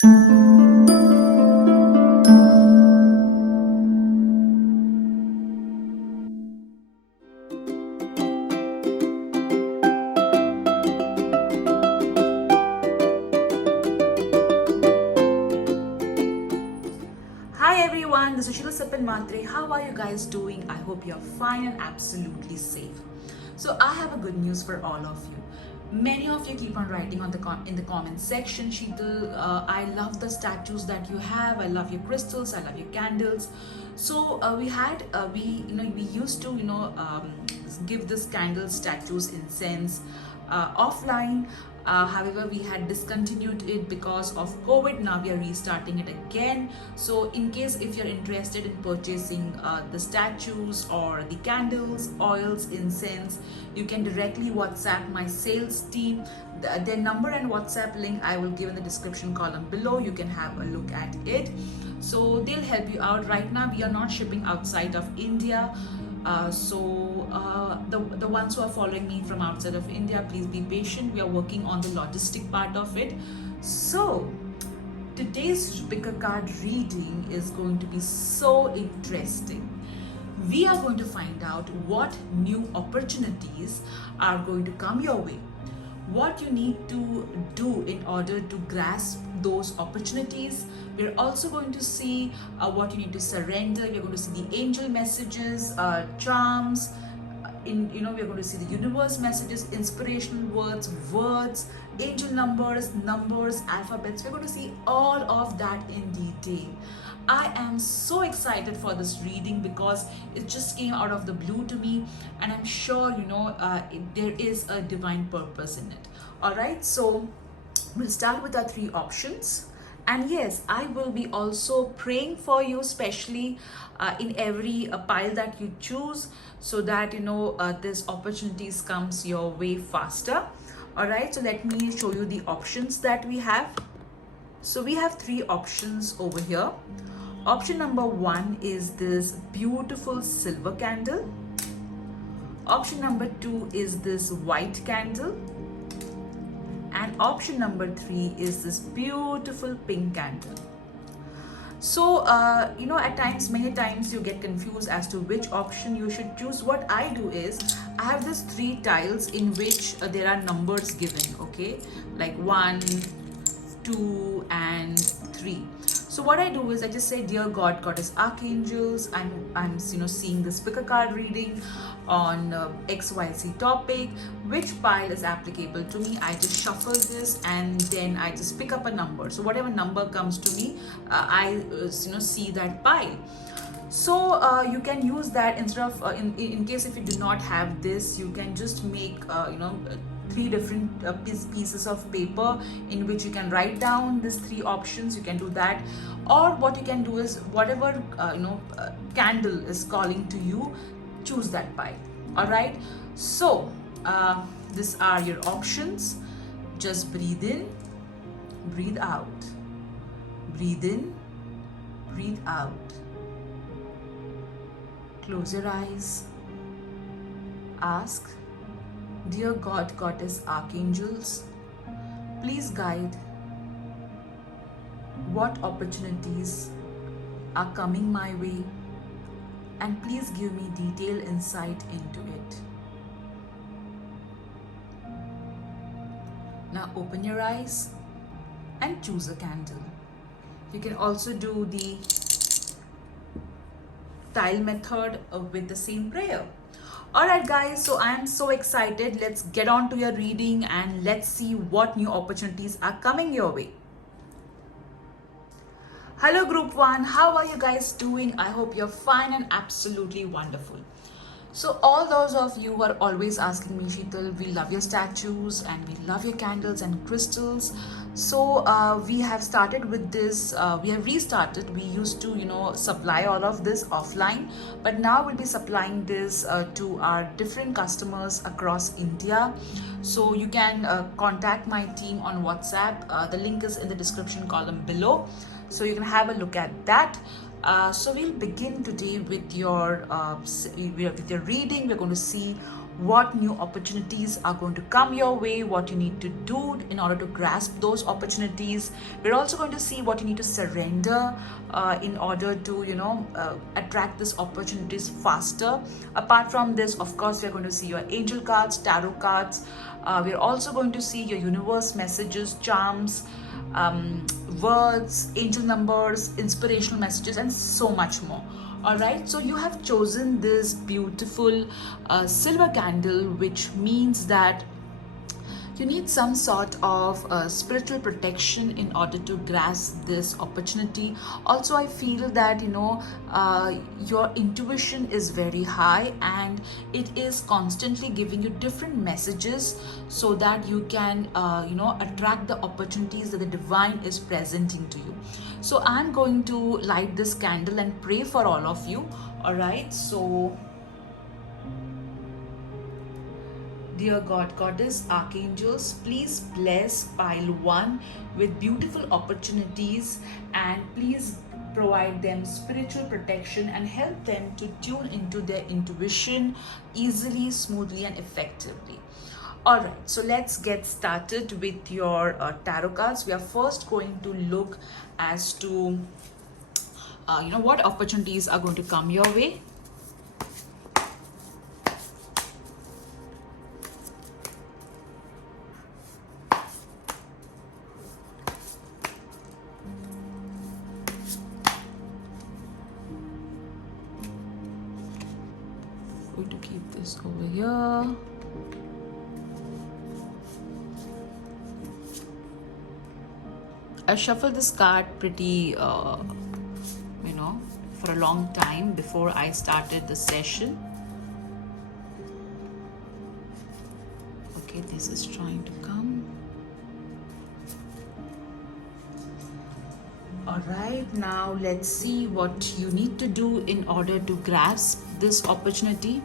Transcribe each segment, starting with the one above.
Hi everyone, this is Sheila Sapin Matre. How are you guys doing? I hope you're fine and absolutely safe. So I have a good news for all of you. Many of you keep on writing on in the comment section, Sheetal, I love the statues that you have. I love your crystals. I love your candles. So we used to give this candle statues incense offline. However, we had discontinued it because of COVID. Now we are restarting it again. So in case if you're interested in purchasing the statues or the candles, oils, incense, you can directly WhatsApp my sales team. Their number and WhatsApp link I will give in the description column below. You can have a look at it. So they'll help you out. Right now we are not shipping outside of India. The ones who are following me from outside of India, please be patient. We are working on the logistic part of it. So today's picker card reading is going to be so interesting. We are going to find out what new opportunities are going to come your way, what you need to do in order to grasp those opportunities. We're also going to see what you need to surrender. We're going to see the angel messages, charms. We're going to see the universe messages, inspirational words, angel numbers, alphabets. We're going to see all of that in detail. I am so excited for this reading because it just came out of the blue to me, and I'm sure there is a divine purpose in it. All right, so we'll start with our three options. And yes, I will be also praying for you, especially in every pile that you choose, so that this opportunities comes your way faster. All right, so let me show you the options that we have. So we have three options over here. Option number one is this beautiful silver candle. Option number two is this white candle. And option number three is this beautiful pink candle. So, at times, many times you get confused as to which option you should choose. What I do is, I have these three tiles in which there are numbers given, okay? Like 1, 2, and 3. So what I do is I just say, dear God, Goddess, Archangels, I'm seeing this picker card reading on XYZ topic. Which pile is applicable to me? I just shuffle this and then I just pick up a number. So whatever number comes to me, I see that pile. So you can use that instead of in case if you do not have this, you can just make three different pieces of paper in which you can write down these three options. You can do that, or what you can do is whatever candle is calling to you, choose that pile. All right, so these are your options. Just breathe in, breathe out, breathe in, breathe out. Close your eyes. Ask, dear God, Goddess, Archangels, please guide what opportunities are coming my way, and please give me detailed insight into it. Now open your eyes and choose a candle. You can also do the tile method with the same prayer. Alright guys, so I am so excited. Let's get on to your reading and let's see what new opportunities are coming your way. Hello group 1, how are you guys doing? I hope you're fine and absolutely wonderful. So all those of you who are always asking me, Sheetal, we love your statues and we love your candles and crystals. So we have started with this, we have restarted. We used to, supply all of this offline, but now we'll be supplying this to our different customers across India. So you can contact my team on WhatsApp. The link is in the description column below. So you can have a look at that. So we'll begin today with your reading. We're going to see what new opportunities are going to come your way, what you need to do in order to grasp those opportunities. We're also going to see what you need to surrender in order to, attract these opportunities faster. Apart from this, of course, we're going to see your angel cards, tarot cards. We're also going to see your universe messages, charms, words, angel numbers, inspirational messages, and so much more. All right, so you have chosen this beautiful silver candle, which means that you need some sort of spiritual protection in order to grasp this opportunity. Also, I feel that your intuition is very high and it is constantly giving you different messages so that you can attract the opportunities that the divine is presenting to you. So I'm going to light this candle and pray for all of you. All right, so dear God, Goddess, Archangels, please bless pile 1 with beautiful opportunities, and please provide them spiritual protection and help them to tune into their intuition easily, smoothly, and effectively. All right, so let's get started with your tarot cards. We are first going to look as to what opportunities are going to come your way. Going to keep this over here. I shuffled this card pretty for a long time before I started the session. Okay, this is trying to come. All right, now let's see what you need to do in order to grasp this opportunity.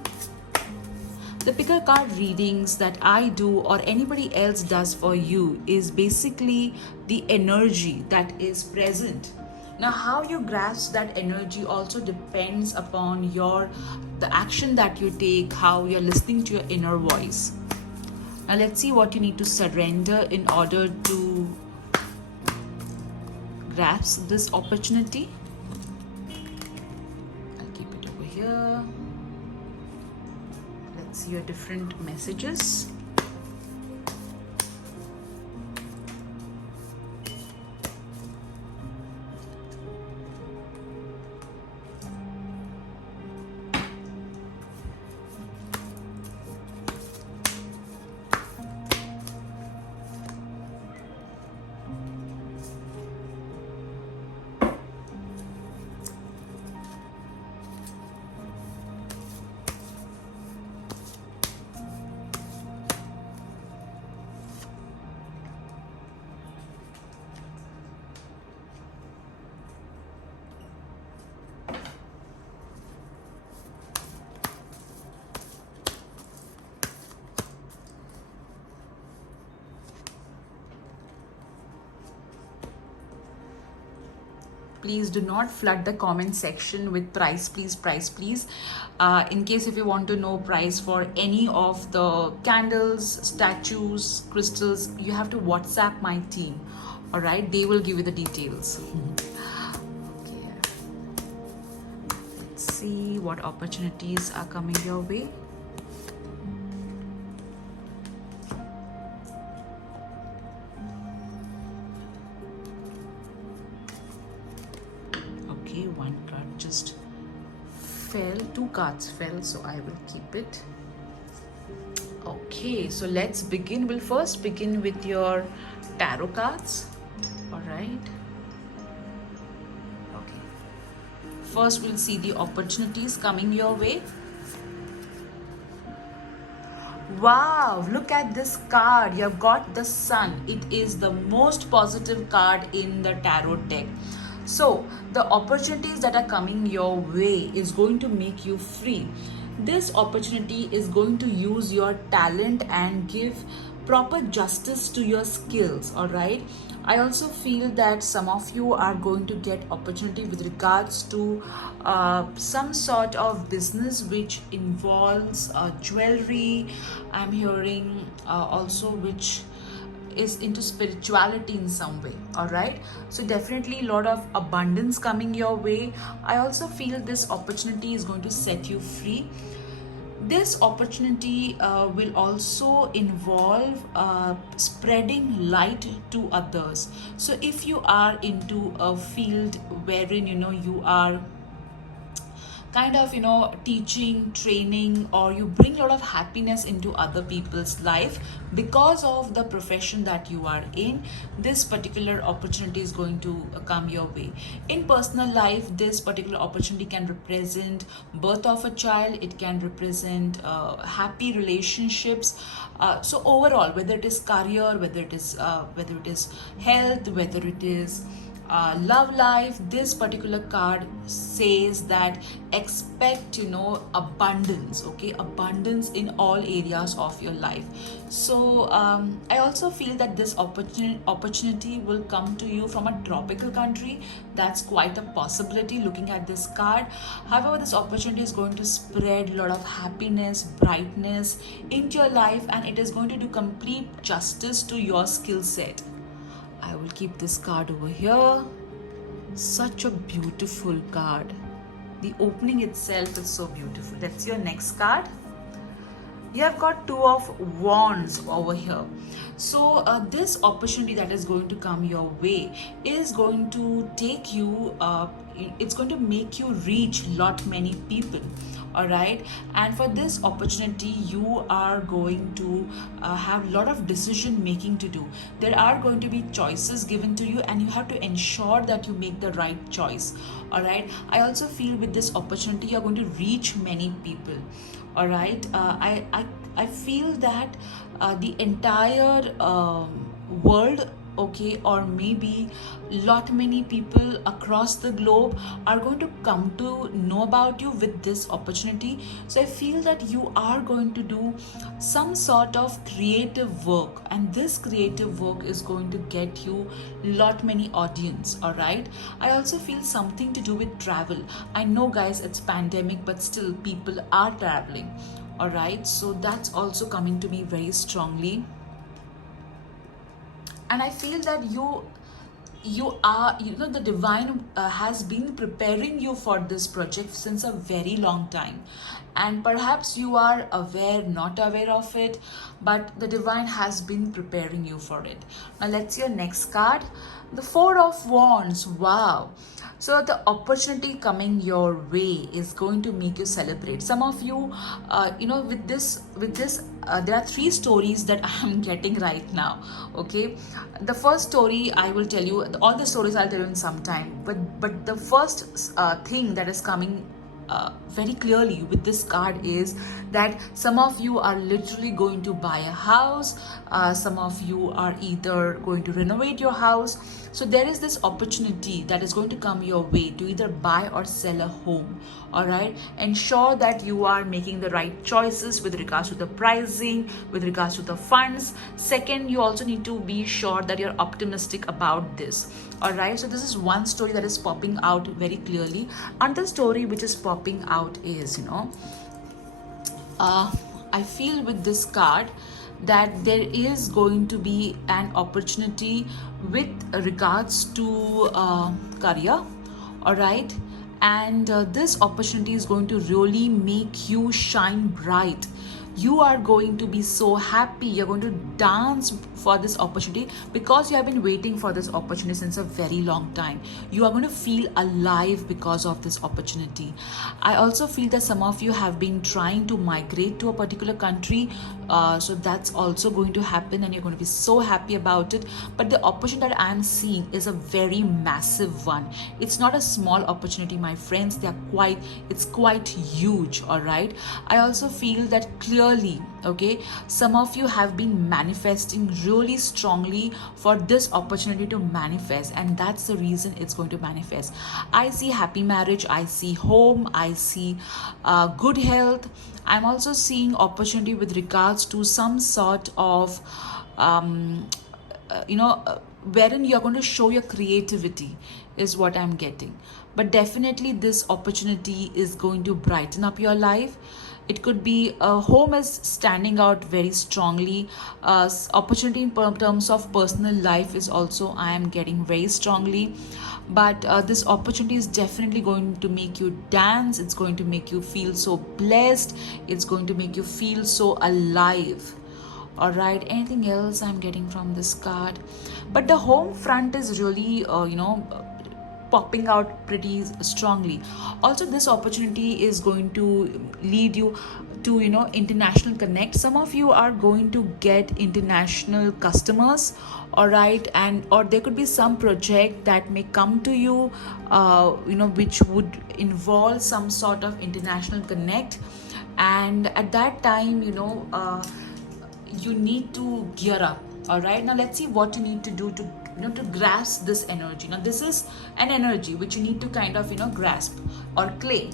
The picker card readings that I do or anybody else does for you is basically the energy that is present. Now, how you grasp that energy also depends upon the action that you take, how you're listening to your inner voice. Now, let's see what you need to surrender in order to grasp this opportunity. I'll keep it over here. Let's see your different messages. Please do not flood the comment section with price please, price please. In case if you want to know price for any of the candles, statues, crystals, you have to WhatsApp my team. All right, they will give you the details. Okay. Let's see what opportunities are coming your way. One card just fell, 2 cards fell, so I will keep it. Okay, so let's begin. We'll first begin with your tarot cards. All right. Okay. First, we'll see the opportunities coming your way. Wow, look at this card. You've got the Sun. It is the most positive card in the tarot deck. So the opportunities that are coming your way is going to make you free. This opportunity is going to use your talent and give proper justice to your skills. All right, I also feel that some of you are going to get opportunity with regards to some sort of business which involves jewelry. I'm hearing also which is into spirituality in some way. All right, so definitely a lot of abundance coming your way. I also feel this opportunity is going to set you free. This opportunity will also involve spreading light to others. So if you are into a field wherein you are kind of teaching, training, or you bring a lot of happiness into other people's life because of the profession that you are in, this particular opportunity is going to come your way. In personal life, this particular opportunity can represent birth of a child, it can represent happy relationships. So overall, whether it is career, whether it is health, whether it is love life, this particular card says that expect abundance. Okay, abundance in all areas of your life. So I also feel that this opportunity will come to you from a tropical country. That's quite a possibility looking at this card. However, this opportunity is going to spread a lot of happiness, brightness into your life, and it is going to do complete justice to your skill set. I will keep this card over here. Such a beautiful card. The opening itself is so beautiful. Let's see your next card. You have got Two of Wands over here. So this opportunity that is going to come your way is going to take you, it's going to make you reach lot many people. All right, and for this opportunity you are going to have a lot of decision making to do. There are going to be choices given to you, and you have to ensure that you make the right choice. All right, I also feel with this opportunity you're going to reach many people. All right, I feel that the entire world, okay, or maybe lot many people across the globe are going to come to know about you with this opportunity. So I feel that you are going to do some sort of creative work, and this creative work is going to get you lot many audience. All right, I also feel something to do with travel. I know guys, it's pandemic, but still people are traveling. All right, so that's also coming to me very strongly. And I feel that you are the divine has been preparing you for this project since a very long time, and perhaps you are aware, not aware of it, but the divine has been preparing you for it. Now let's see your next card. The Four of Wands. Wow. So the opportunity coming your way is going to make you celebrate. Some of you with this there are three stories that I am getting right now. Okay, the first story I will tell you, all the stories I'll tell you in some time, but the first thing that is coming very clearly with this card is that some of you are literally going to buy a house. Some of you are either going to renovate your house. So there is this opportunity that is going to come your way to either buy or sell a home. All right, ensure that you are making the right choices with regards to the pricing, with regards to the funds. Second, you also need to be sure that you're optimistic about this. All right, so this is one story that is popping out very clearly. Another story which is popping out is I feel with this card that there is going to be an opportunity with regards to career. All right, and this opportunity is going to really make you shine bright. You are going to be so happy, you're going to dance for this opportunity because you have been waiting for this opportunity since a very long time. You are going to feel alive because of this opportunity. I also feel that some of you have been trying to migrate to a particular country, so that's also going to happen and you're going to be so happy about it. But the opportunity that I'm seeing is a very massive one. It's not a small opportunity, my friends. It's quite huge. All right, I also feel that clearly, okay, some of you have been manifesting really strongly for this opportunity to manifest, and that's the reason it's going to manifest. I see happy marriage, I see home, I see good health. I'm also seeing opportunity with regards to some sort of wherein you're going to show your creativity, is what I'm getting. But definitely this opportunity is going to brighten up your life. It could be a home is standing out very strongly. Opportunity in terms of personal life is also I am getting very strongly. But this opportunity is definitely going to make you dance. It's going to make you feel so blessed. It's going to make you feel so alive. All right, anything else I'm getting from this card? But the home front is really popping out pretty strongly. Also, this opportunity is going to lead you to international connect. Some of you are going to get international customers, all right, and or there could be some project that may come to you, which would involve some sort of international connect. And at that time, you need to gear up. All right, now let's see what you need to do to to grasp this energy. Now this is an energy which you need to kind of grasp or claim.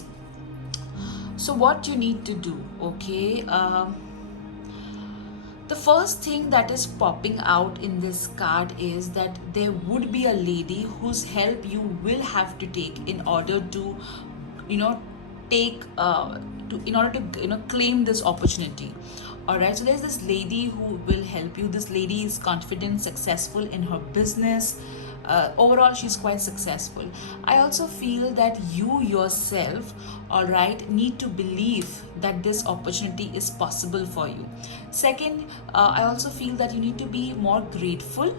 So what you need to do, okay, the first thing that is popping out in this card is that there would be a lady whose help you will have to take in order to take in order to claim this opportunity. All right, so there's this lady who will help you. This lady is confident, successful in her business. Overall, she's quite successful. I also feel that you yourself, all right, need to believe that this opportunity is possible for you. Second, I also feel that you need to be more grateful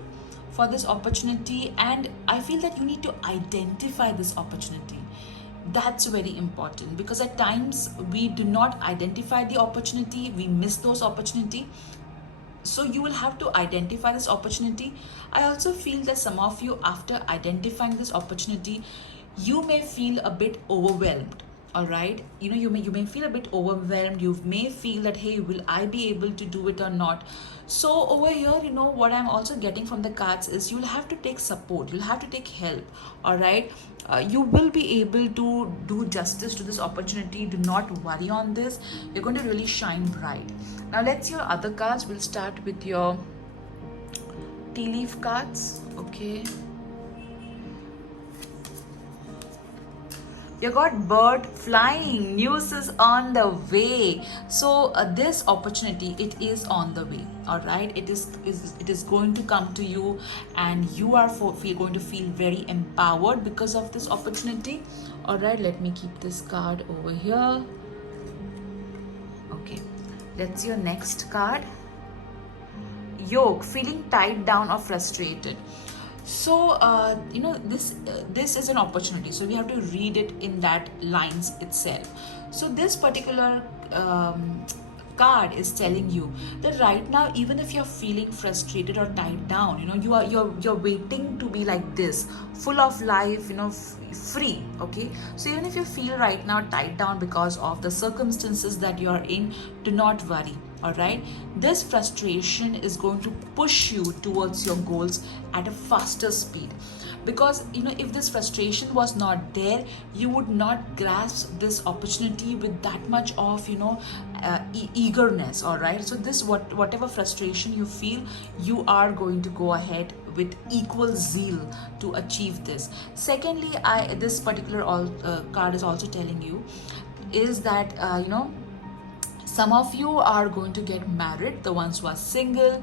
for this opportunity, and I feel that you need to identify this opportunity. That's very important, because at times we do not identify the opportunity, we miss those opportunity. So you will have to identify this opportunity. I also feel that some of you, after identifying this opportunity, you may feel a bit overwhelmed. All right, you may feel a bit overwhelmed. You may feel that, hey, will I be able to do it or not? So over here, what I'm also getting from the cards is you'll have to take support, you'll have to take help. All right, you will be able to do justice to this opportunity. Do not worry on this. You're going to really shine bright. Now let's see your other cards. We'll start with your tea leaf cards. Okay, you got bird flying, news is on the way. So this opportunity, it is on the way. All right, it is going to come to you, and you are going to feel very empowered because of this opportunity. All right, let me keep this card over here. Okay, let's see your next card. Yoke, feeling tied down or frustrated. So this is an opportunity, so we have to read it in that lines itself. So this particular card is telling you that right now, even if you're feeling frustrated or tied down, you're waiting to be like this, full of life, free. Okay, so even if you feel right now tied down because of the circumstances that you're in, do not worry. All right, this frustration is going to push you towards your goals at a faster speed, because if this frustration was not there, you would not grasp this opportunity with that much of eagerness. All right, so this whatever frustration you feel, you are going to go ahead with equal zeal to achieve this. Secondly, this particular card is also telling you is that some of you are going to get married, the ones who are single,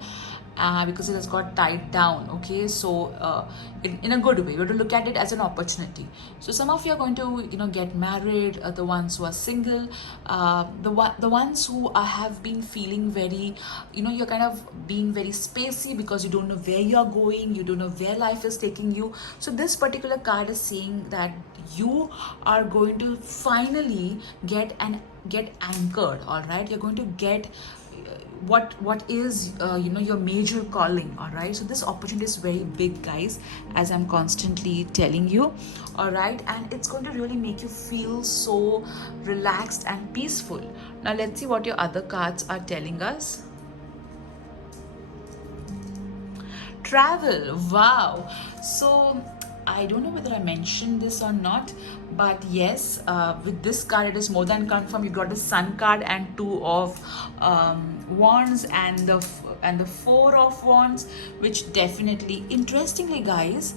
because it has got tied down. Okay, so in a good way, you have to look at it as an opportunity. So some of you are going to get married, the ones who are single, the ones who have been feeling very, you're kind of being very spacey because you don't know where you're going, you don't know where life is taking you. So this particular card is saying that you are going to finally get anchored. All right, you're going to get what is your major calling. All right, so this opportunity is very big, guys, as I'm constantly telling you. All right, and it's going to really make you feel so relaxed and peaceful. Now let's see what your other cards are telling us. Travel, wow. So I don't know whether I mentioned this or not, but yes, with this card, it is more than confirmed. You got the Sun card and Two of Wands and the and the Four of Wands, which definitely, interestingly guys,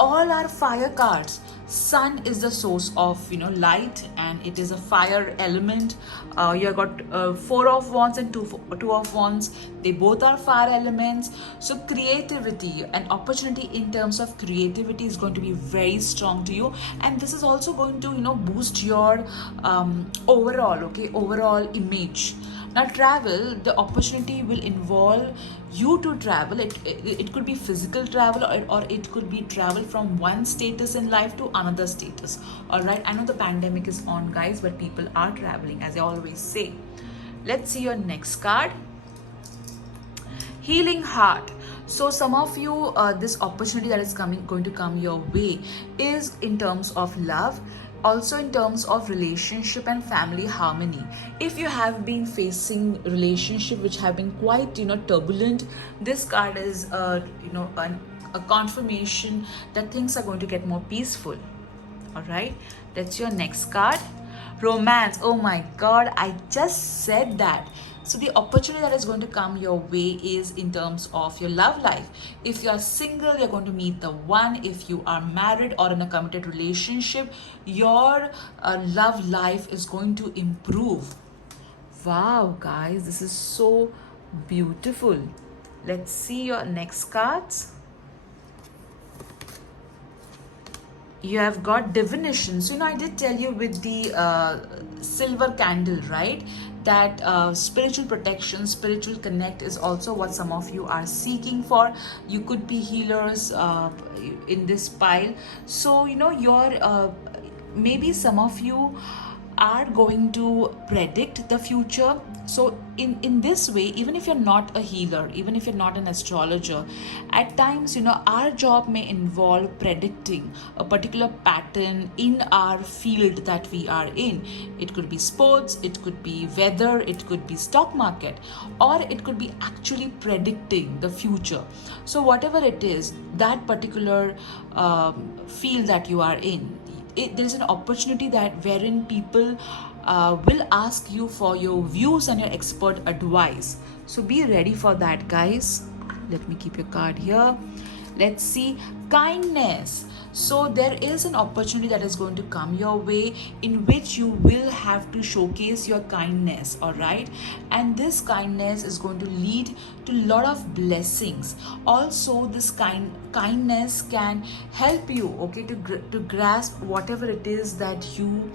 all are fire cards. Sun is the source of light, and it is a fire element. You have got Four of Wands and two of Wands. They both are fire elements. So creativity and opportunity in terms of creativity is going to be very strong to you, and this is also going to boost your overall image. Now travel, the opportunity will involve you to travel. It could be physical travel, or it could be travel from one status in life to another status. All right, I know the pandemic is on guys, but people are traveling, as I always say. Let's see your next card. Healing heart. So some of you, this opportunity that is going to come your way is in terms of love, also in terms of relationship and family harmony. If you have been facing relationship which have been quite turbulent, this card is a confirmation that things are going to get more peaceful. All right, that's your next card. Romance. Oh my god, I just said that. So the opportunity that is going to come your way is in terms of your love life. If you are single, you're going to meet the one. If you are married or in a committed relationship, your love life is going to improve. Wow guys, this is so beautiful. Let's see your next cards. You have got divination. So I did tell you with the silver candle, right, that spiritual protection, spiritual connect is also what some of you are seeking for. You could be healers in this pile. So your maybe some of you are going to predict the future. So in this way, even if you're not a healer, even if you're not an astrologer, at times our job may involve predicting a particular pattern in our field that we are in. It could be sports, it could be weather, it could be stock market, or it could be actually predicting the future. So whatever it is, that particular field that you are in, there's an opportunity that wherein people will ask you for your views and your expert advice. So be ready for that guys. Let me keep your card here. Let's see. Kindness. So there is an opportunity that is going to come your way in which you will have to showcase your kindness. All right, and this kindness is going to lead to a lot of blessings. Also this kindness can help you to grasp whatever it is that you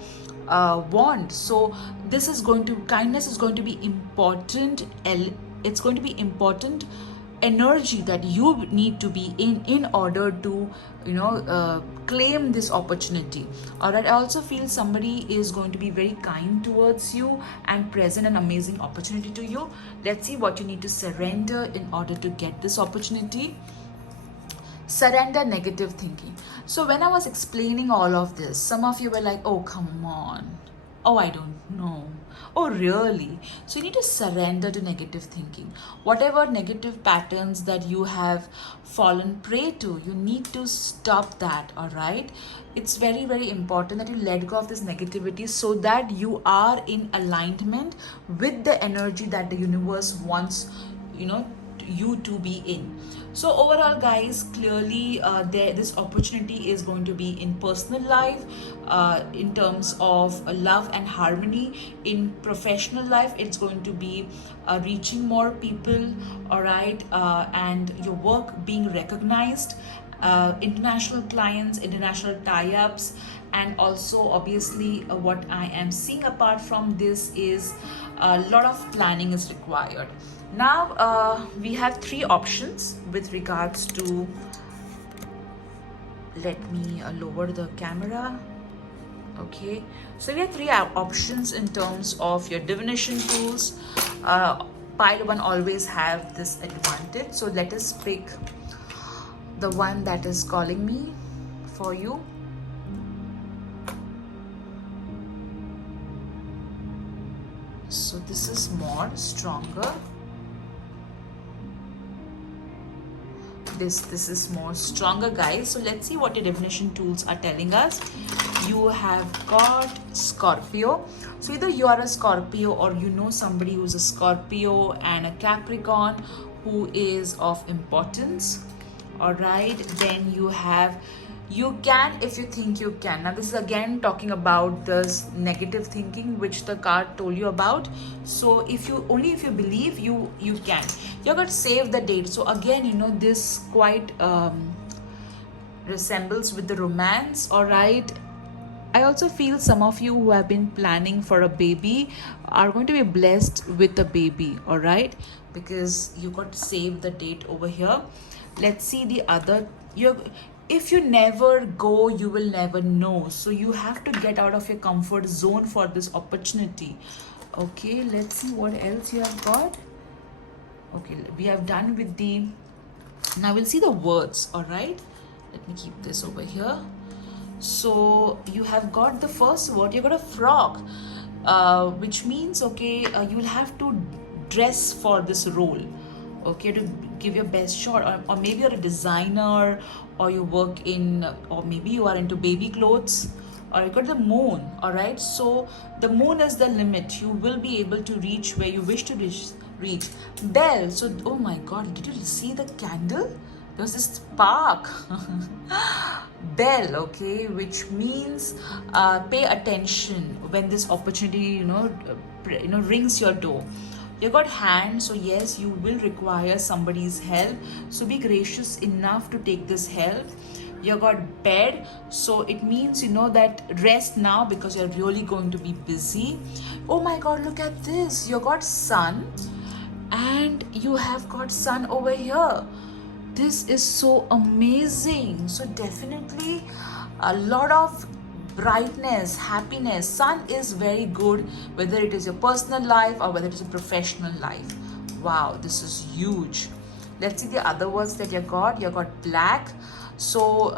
want. So kindness is going to be important. It's going to be important energy that you need to be in order to claim this opportunity. All right, I also feel somebody is going to be very kind towards you and present an amazing opportunity to you. Let's see what you need to surrender in order to get this opportunity. Surrender negative thinking. So when I was explaining all of this, some of you were like, oh come on, oh I don't know, oh really? So you need to surrender to negative thinking. Whatever negative patterns that you have fallen prey to, you need to stop that. All right, it's very very important that you let go of this negativity so that you are in alignment with the energy that the universe wants you to be in. So overall guys, clearly this opportunity is going to be in personal life, in terms of love and harmony. In professional life, it's going to be reaching more people. All right, and your work being recognized, international clients, international tie-ups, and also obviously what I am seeing apart from this is a lot of planning is required. Now we have three options with regards to, let me lower the camera. Okay, so we have three options in terms of your divination tools. Pile one always have this advantage, so let us pick the one that is calling me for you. So this is more stronger. This is more stronger guys. So let's see what your divination tools are telling us. You have got Scorpio. So either you are a Scorpio or somebody who's a Scorpio and a Capricorn who is of importance. All right, then you have, you can if you think you can. Now this is again talking about this negative thinking which the card told you about. So if you only if you believe, you can. You're going to save the date. So again, you know, this quite resembles with the romance. All right, I also feel some of you who have been planning for a baby are going to be blessed with a baby, all right? Because you got to save the date over here. Let's see the other. If you never go, you will never know. So you have to get out of your comfort zone for this opportunity. Okay, let's see what else you have got. Okay, we have done with the, now we'll see the words, all right? Let me keep this over here. So you have got the first word, you got a frog, which means, okay, you will have to dress for this role, okay, to give your best shot. Or maybe you're a designer, or you work in, or maybe you are into baby clothes, or you got the moon, all right? So the moon is the limit. You will be able to reach where you wish to reach. Bell. So, oh my God, did you see the candle? There's this spark. Bell, okay, which means pay attention when this opportunity, rings your door. You got hand, so yes, you will require somebody's help. So be gracious enough to take this help. You got bed, so it means, you know, that rest now because you're really going to be busy. Oh my God, look at this. You got sun, and you have got sun over here. This is so amazing. So definitely a lot of brightness, happiness. Sun is very good, whether it is your personal life or whether it is a professional life. Wow, this is huge. Let's see the other words that you got. You got black. So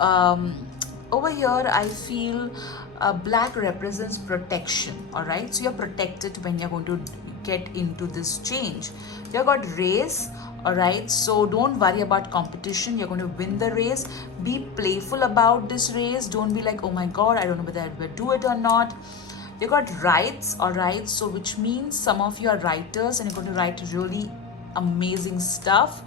over here I feel black represents protection. All right, so you're protected when you're going to get into this change. You got race. All right, so don't worry about competition. You're going to win the race. Be playful about this race. Don't be like, oh my God, I don't know whether I will do it or not. You got rights. All right, so which means some of you are writers and you're going to write really amazing stuff.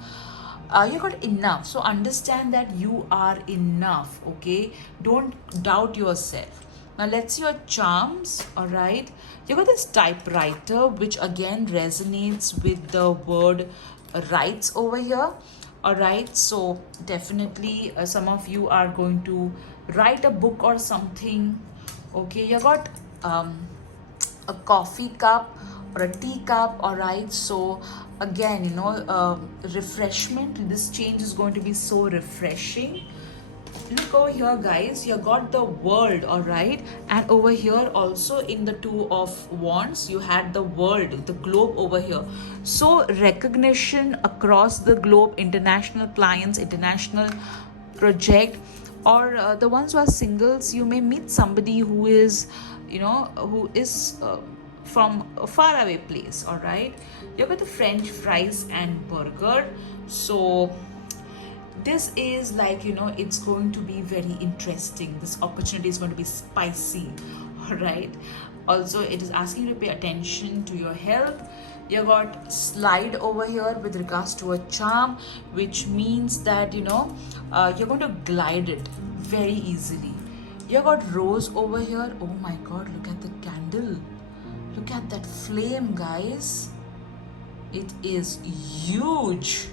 You got enough. So understand that you are enough. Okay, don't doubt yourself. Now let's see your charms. All right, you got this typewriter, which again resonates with the word rights over here. All right, so definitely some of you are going to write a book or something. Okay, you got a coffee cup or a teacup. All right, so again, you know, refreshment. This change is going to be so refreshing. Look over here, guys, you got the world. All right, and over here also in the two of wands you had the world, the globe over here. So recognition across the globe, international clients, international project, or the ones who are singles, you may meet somebody who is, you know, who is from a faraway place. All right, you got the French fries and burger. So this is like, you know, it's going to be very interesting. This opportunity is going to be spicy. All right, also it is asking you to pay attention to your health. You got slide over here with regards to a charm, which means that, you know, you're going to glide it very easily. You got rose over here. Oh my God, look at the candle. Look at that flame, guys. It is huge.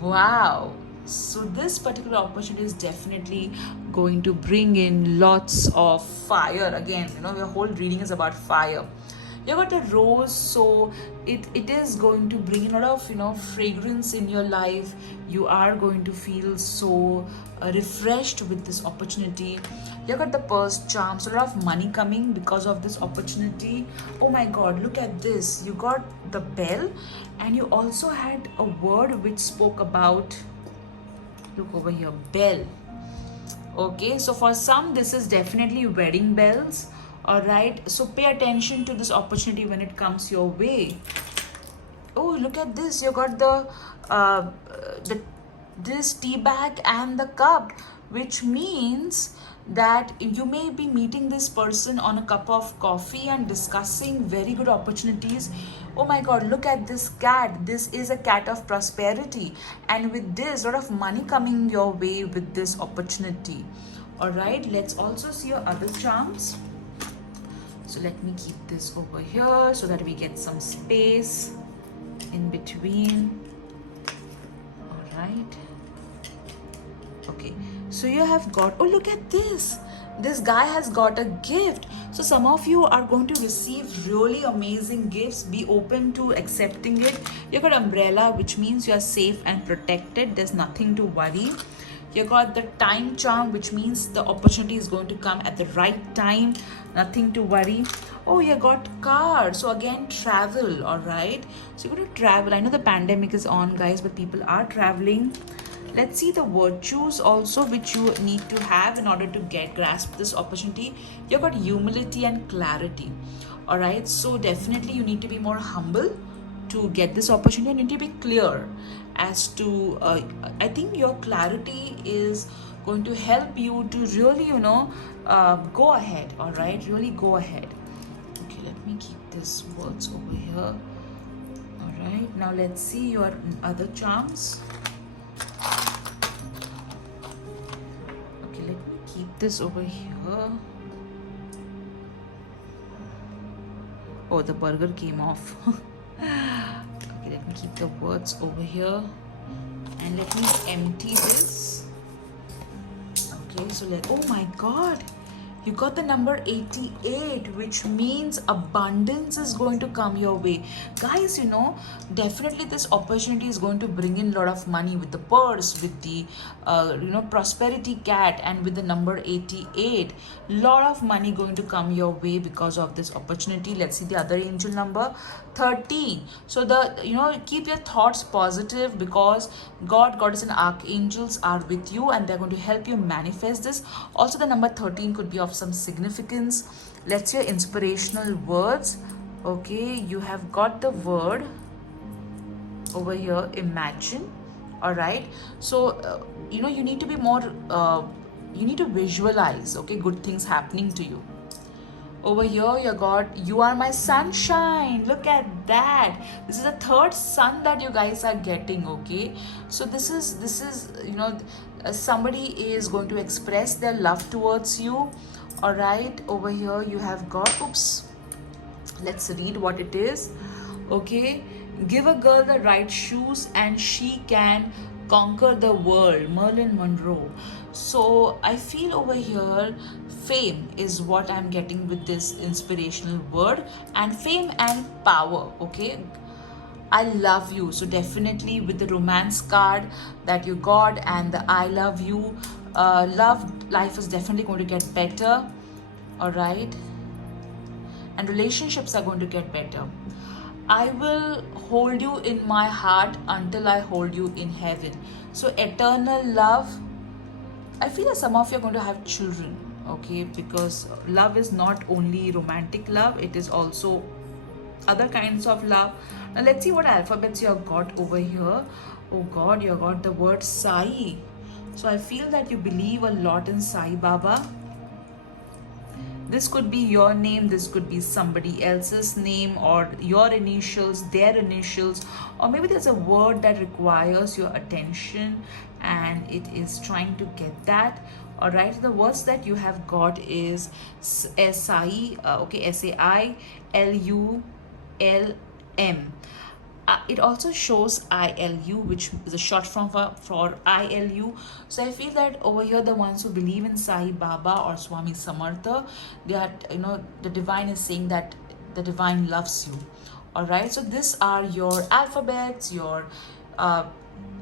Wow. So this particular opportunity is definitely going to bring in lots of fire. Again, you know, your whole reading is about fire. You got a rose, so it is going to bring in a lot of, you know, fragrance in your life. You are going to feel so refreshed with this opportunity. You got the purse charm, so a lot of money coming because of this opportunity. Oh my God, look at this. You got the bell, and you also had a word which spoke about, look over here, bell. Okay, so for some this is definitely wedding bells. All right, so pay attention to this opportunity when it comes your way. Oh, look at this. You got this tea bag and the cup, which means that you may be meeting this person on a cup of coffee and discussing very good opportunities. Oh my god, look at this cat, this is a cat of prosperity, and with this, a lot of money coming your way with this opportunity. All right, let's also see your other charms. So let me keep this over here so that we get some space in between. All right. Okay, so you have got, oh look at this, this guy has got a gift. So some of you are going to receive really amazing gifts. Be open to accepting it. You got umbrella, which means you are safe and protected, there's nothing to worry. You got the time charm, which means the opportunity is going to come at the right time, nothing to worry. Oh, you got car, so again travel. All right, so you're going to travel. I know the pandemic is on, guys, but people are traveling. Let's see the virtues also which you need to have in order to grasp this opportunity. You've got humility and clarity. All right, so definitely you need to be more humble to get this opportunity. You need to be clear as to I think your clarity is going to help you to really go ahead. All right, really go ahead. Okay, let me keep this words over here. All right, now let's see your other charms. Keep this over here. Oh, the burger came off. Okay, let me keep the words over here and let me empty this. Okay, so oh my god, you got the number 88, which means abundance is going to come your way. Guys, definitely this opportunity is going to bring in a lot of money with the purse, with the, prosperity cat, and with the number 88. Lot of money going to come your way because of this opportunity. Let's see the other angel number, 13. So keep your thoughts positive, because God, Goddess, and archangels are with you and they're going to help you manifest this. Also, the number 13 could be of some significance. Let's hear inspirational words. Okay, you have got the word over here, imagine. All right, so you need to be more you need to visualize, okay, good things happening to you. Over here you got, you are my sunshine. Look at that, this is the third sun that you guys are getting. Okay, so this is somebody is going to express their love towards you. All right, over here you have got, oops, let's read what it is. Okay, give a girl the right shoes and she can conquer the world, Marilyn Monroe. So I feel over here fame is what I'm getting with this inspirational word, and fame and power. Okay, I love you. So definitely with the romance card that you got and the I love you, life is definitely going to get better. All right, and relationships are going to get better. I will hold you in my heart until I hold you in heaven. So eternal love. I feel that some of you are going to have children, okay, because love is not only romantic love, it is also other kinds of love. Now let's see what alphabets you have got over here. Oh god, you got the word Sai. So I feel that you believe a lot in Sai Baba. This could be your name, this could be somebody else's name, or your initials, their initials, or maybe there's a word that requires your attention and it is trying to get that. All right, the words that you have got is S-I, okay, S-A-I-L-U-L-M. It also shows ILU, which is a short form for ILU. So I feel that over here, the ones who believe in Sai Baba or Swami Samartha, they are, the divine is saying that the divine loves you. All right, so these are your alphabets, your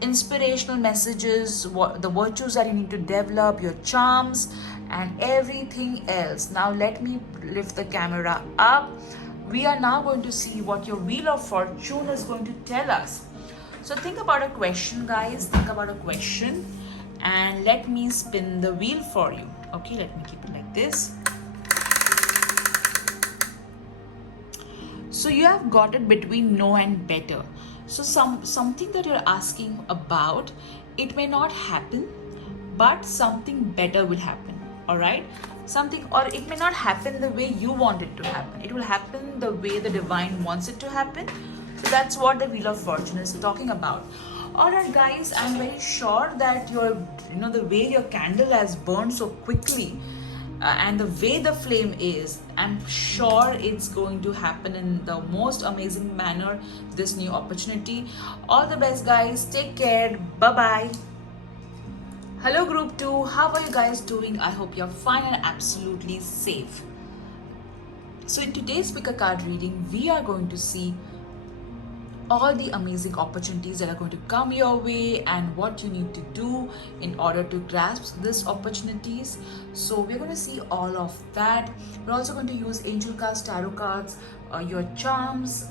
inspirational messages, the virtues that you need to develop, your charms, and everything else. Now let me lift the camera up. We are now going to see what your Wheel of Fortune is going to tell us. So think about a question, guys. Think about a question and let me spin the wheel for you. Okay, let me keep it like this. So you have got it between no and better. So something that you're asking about, it may not happen, but something better will happen. All right, something, or it may not happen the way you want it to happen. It will happen the way the divine wants it to happen. So that's what the Wheel of Fortune is talking about. All right, guys, I'm very sure that the way your candle has burned so quickly, and the way the flame is, I'm sure it's going to happen in the most amazing manner, this new opportunity. All the best, guys. Take care. Bye bye. Hello, group 2. How are you guys doing? I hope you're fine and absolutely safe. So in today's pick a card reading, we are going to see all the amazing opportunities that are going to come your way and what you need to do in order to grasp these opportunities. So we're going to see all of that. We're also going to use angel cards, tarot cards, your charms.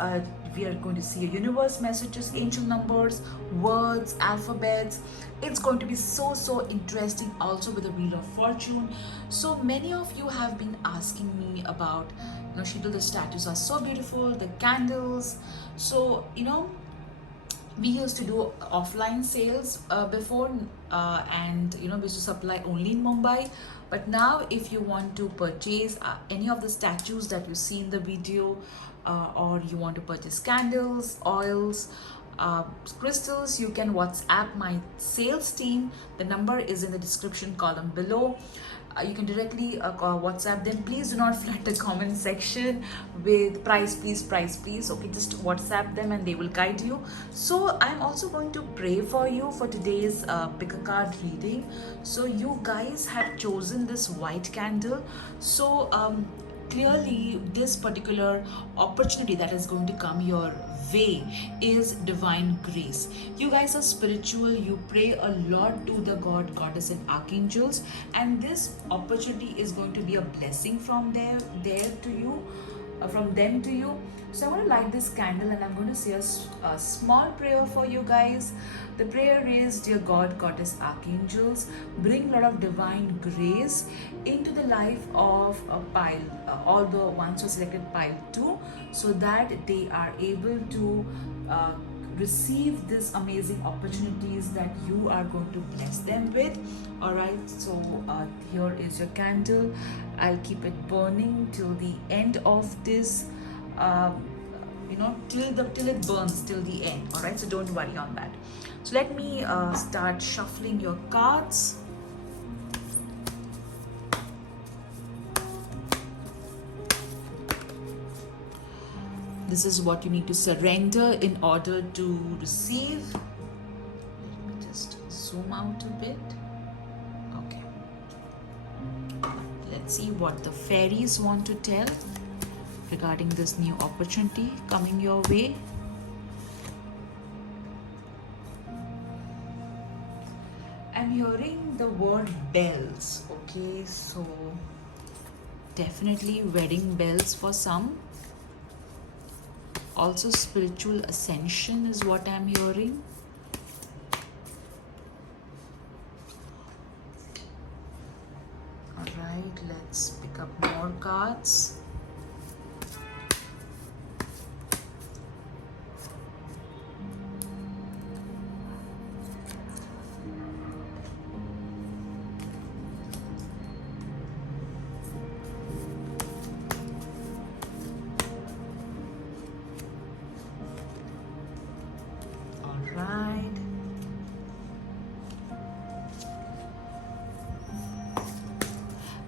We are going to see your universe messages, angel numbers, words, alphabets. It's going to be so interesting, also with the Wheel of Fortune. So many of you have been asking me about, Sheetal, the statues are so beautiful, the candles. So we used to do offline sales before, and we used to supply only in Mumbai. But now if you want to purchase any of the statues that you see in the video, or you want to purchase candles, oils, crystals, you can WhatsApp my sales team. The number is in the description column below. You can directly WhatsApp them. Please do not flood the comment section with price please. Okay, just WhatsApp them and they will guide you. So I'm also going to pray for you for today's pick a card reading. So you guys have chosen this white candle. So clearly this particular opportunity that is going to come your way is divine grace. You guys are spiritual, you pray a lot to the god, goddess and archangels, and this opportunity is going to be a blessing from there to you, from them to you. So I'm going to light this candle and I'm going to say a small prayer for you guys. The prayer is, dear God, goddess, archangels, bring a lot of divine grace into the life of all the ones who selected pile 2, so that they are able to receive these amazing opportunities that you are going to bless them with. All right, so here is your candle. I'll keep it burning till the end of this, till it burns till the end. All right, so don't worry on that. So let me start shuffling your cards. This is what you need to surrender in order to receive. Let me just zoom out a bit. Okay. Let's see what the fairies want to tell regarding this new opportunity coming your way. I'm hearing the word bells. Okay, so definitely wedding bells for some. Also spiritual ascension is what I'm hearing. All right, let's pick up more cards.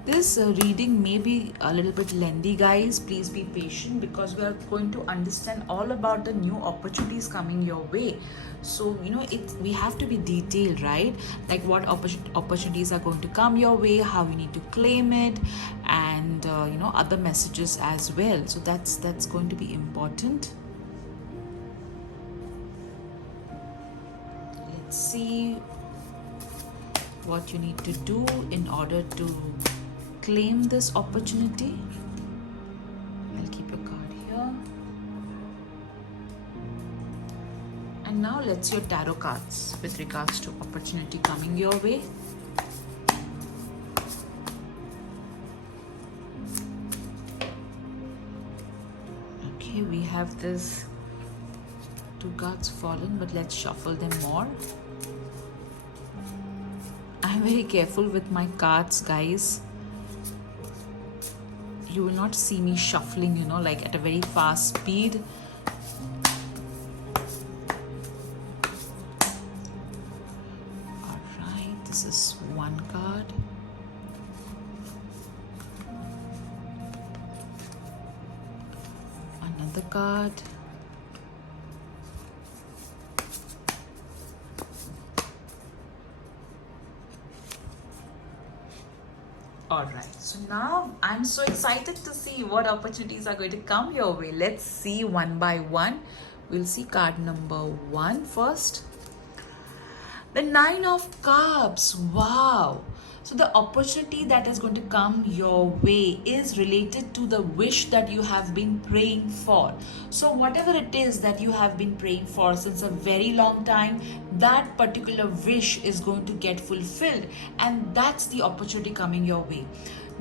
This reading may be a little bit lengthy, guys. Please be patient because we are going to understand all about the new opportunities coming your way. So we have to be detailed, right? Like what opportunities are going to come your way, how you need to claim it, and other messages as well. So that's going to be important. Let's see what you need to do in order to claim this opportunity. I'll keep your card here. And now let's see your tarot cards with regards to opportunity coming your way. Okay, we have this 2 cards fallen, but let's shuffle them more. I'm very careful with my cards, guys. you will not see me shuffling, you know, like at a very fast speed. All right, this is one card. Another card. All right, so now I'm so excited to see what opportunities are going to come your way. Let's see one by one. We'll see card number 1 first. The 9 of Cups. Wow. So the opportunity that is going to come your way is related to the wish that you have been praying for. So whatever it is that you have been praying for since a very long time, that particular wish is going to get fulfilled, and that's the opportunity coming your way.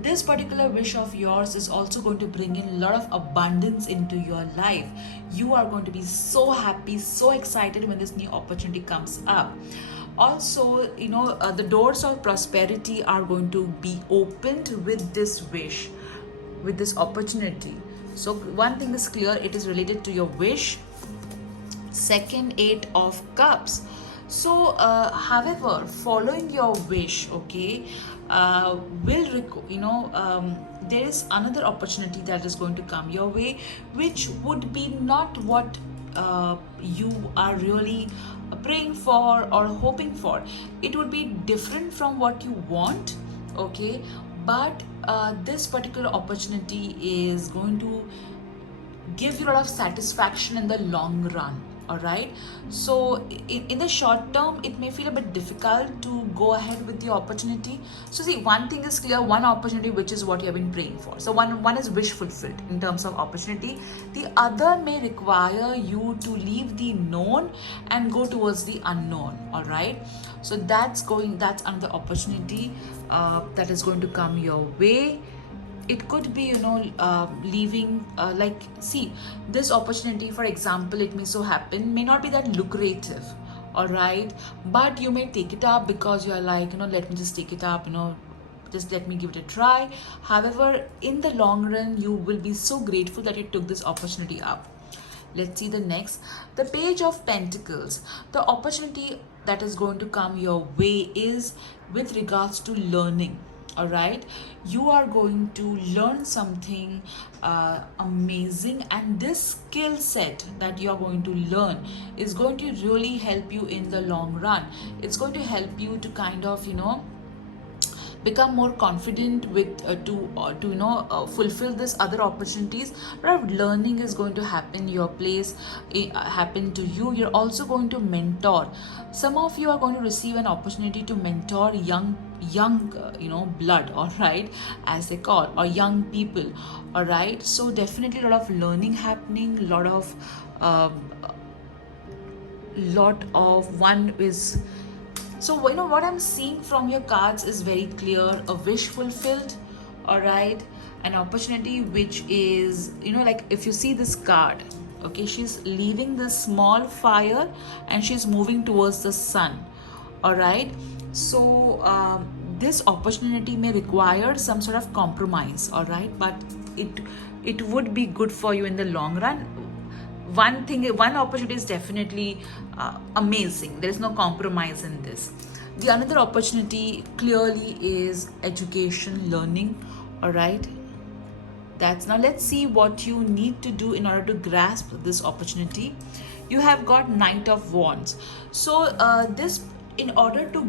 This particular wish of yours is also going to bring in a lot of abundance into your life. You are going to be so happy, so excited when this new opportunity comes up. Also, you know, the doors of prosperity are going to be opened with this wish, with this opportunity. So one thing is clear, it is related to your wish. Second, 8 of Cups. So however, following your wish, okay, there is another opportunity that is going to come your way, which would be not what you are really praying for or hoping for. It would be different from what you want, okay, but this particular opportunity is going to give you a lot of satisfaction in the long run. All right, so in the short term it may feel a bit difficult to go ahead with the opportunity. So see, one thing is clear, one opportunity which is what you have been praying for. So one is wish fulfilled in terms of opportunity. The other may require you to leave the known and go towards the unknown. All right, so that's another opportunity that is going to come your way. It could be, you know, leaving, see, this opportunity, for example, it may so happen, may not be that lucrative, all right, but you may take it up because you are like, you know, let me just take it up, you know, just let me give it a try. However, in the long run, you will be so grateful that you took this opportunity up. Let's see the next, the Page of Pentacles. The opportunity that is going to come your way is with regards to learning. All right, you are going to learn something amazing, and this skill set that you are going to learn is going to really help you in the long run. It's going to help you to kind of, you know, become more confident with to fulfill this other opportunities. But learning is going to happen your place, happen to you. You're also going to mentor. Some of you are going to receive an opportunity to mentor young blood, all right, as they call, or young people. All right, so definitely a lot of learning happening, lot of one is. So, you know, what I'm seeing from your cards is very clear. A wish fulfilled, all right? An opportunity which is, you know, like if you see this card, okay, she's leaving this small fire and she's moving towards the sun, all right? So, this opportunity may require some sort of compromise, all right? But it would be good for you in the long run. One opportunity is definitely amazing. There is no compromise in this. The another opportunity clearly is education, learning. All right, that's now. Let's see what you need to do in order to grasp this opportunity. You have got Knight of Wands. So in order to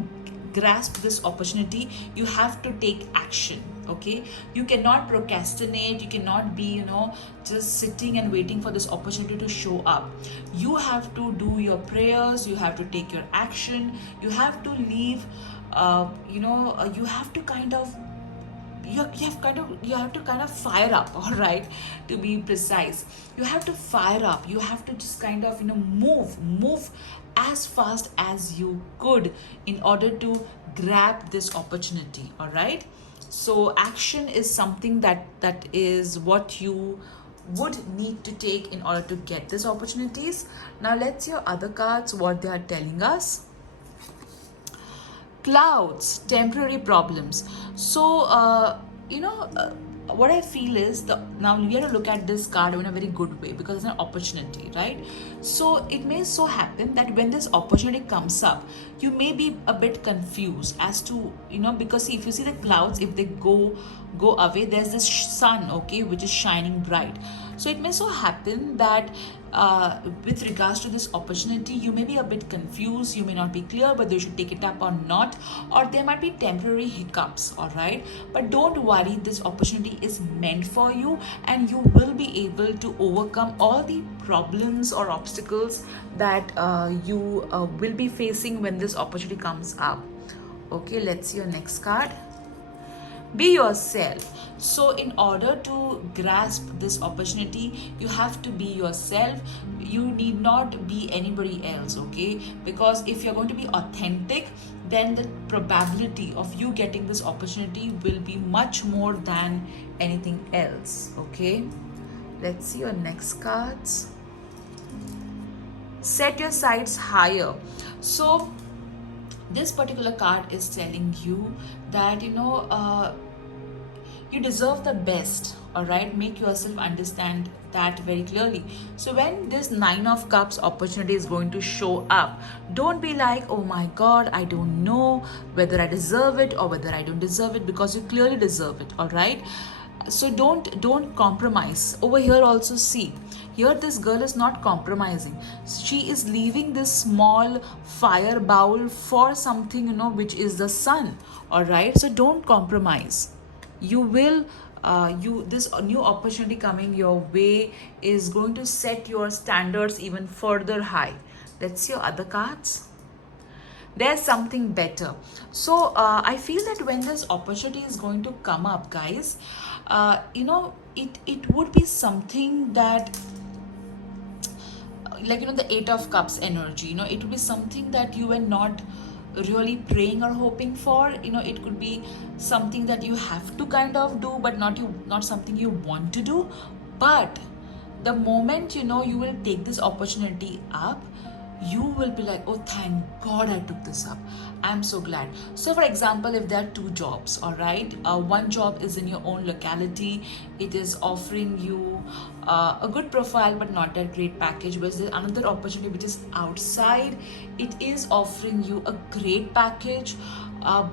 grasp this opportunity, you have to take action. Okay, you cannot procrastinate. You cannot be, you know, just sitting and waiting for this opportunity to show up. You have to do your prayers. You have to take your action. You have to leave. You have to kind of. You have to kind of fire up, all right, to be precise. You have to fire up. You have to just kind of, you know, move as fast as you could in order to grab this opportunity. All right, so action is something that is what you would need to take in order to get these opportunities. Now let's hear other cards, what they are telling us. Clouds, temporary problems. So what I feel is, now we have to look at this card in a very good way, because it's an opportunity, right? So it may so happen that when this opportunity comes up, you may be a bit confused as to, because see, if you see the clouds, if they go away, there's this sun, okay, which is shining bright. So it may so happen that with regards to this opportunity, you may be a bit confused, you may not be clear whether you should take it up or not, or there might be temporary hiccups, all right? But don't worry, this opportunity is meant for you, and you will be able to overcome all the problems or obstacles that you will be facing when this opportunity comes up. Okay, let's see your next card. Be yourself. So in order to grasp this opportunity, you have to be yourself. You need not be anybody else, okay? Because if you're going to be authentic, then the probability of you getting this opportunity will be much more than anything else, okay? Let's see your next cards. Set your sights higher. So this particular card is telling you that you deserve the best, all right? Make yourself understand that very clearly. So when this 9 of Cups opportunity is going to show up, don't be like, oh my god, I don't know whether I deserve it or whether I don't deserve it, because you clearly deserve it, all right? So don't compromise. Over here also, see, here this girl is not compromising. She is leaving this small fire bowl for something, which is the sun, all right? So don't compromise. You will this new opportunity coming your way is going to set your standards even further high. Let's see your other cards. There's something better. So I feel that when this opportunity is going to come up, guys, it would be something that, like, the 8 of Cups energy, it would be something that you were not really praying or hoping for. It could be something that you have to kind of do, but not something you want to do. But the moment you will take this opportunity up, you will be like, oh, thank god I took this up, I'm so glad. So for example, if there are 2 jobs, all right, one job is in your own locality, it is offering you a good profile but not that great package, whereas there's another opportunity which is outside, it is offering you a great package,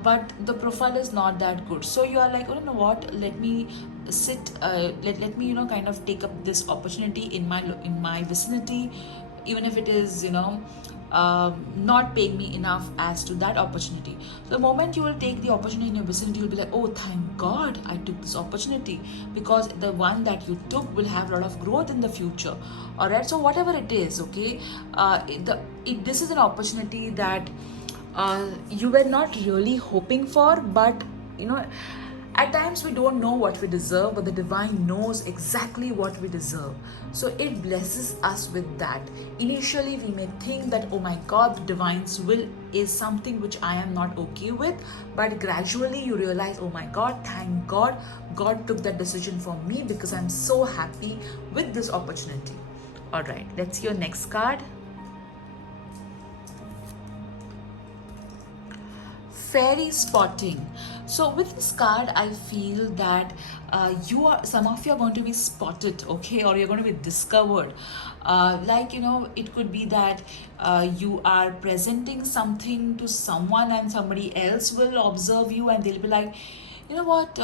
but the profile is not that good. So you are like, oh, you know what, let me let me kind of take up this opportunity in my vicinity, even if it is not paying me enough as to that opportunity. So the moment you will take the opportunity in your vicinity, you'll be like, oh, thank god I took this opportunity, because the one that you took will have a lot of growth in the future, all right? So whatever it is, okay, this is an opportunity that you were not really hoping for, but at times we don't know what we deserve, but the divine knows exactly what we deserve. So it blesses us with that. Initially, we may think that, oh my god, the divine's will is something which I am not okay with. But gradually you realize, oh my god, thank god, God took that decision for me, because I'm so happy with this opportunity. All right, let's see your next card. Fairy spotting. So with this card, I feel that some of you are going to be spotted, okay, or you're going to be discovered. It could be that you are presenting something to someone, and somebody else will observe you, and they'll be like, you know what,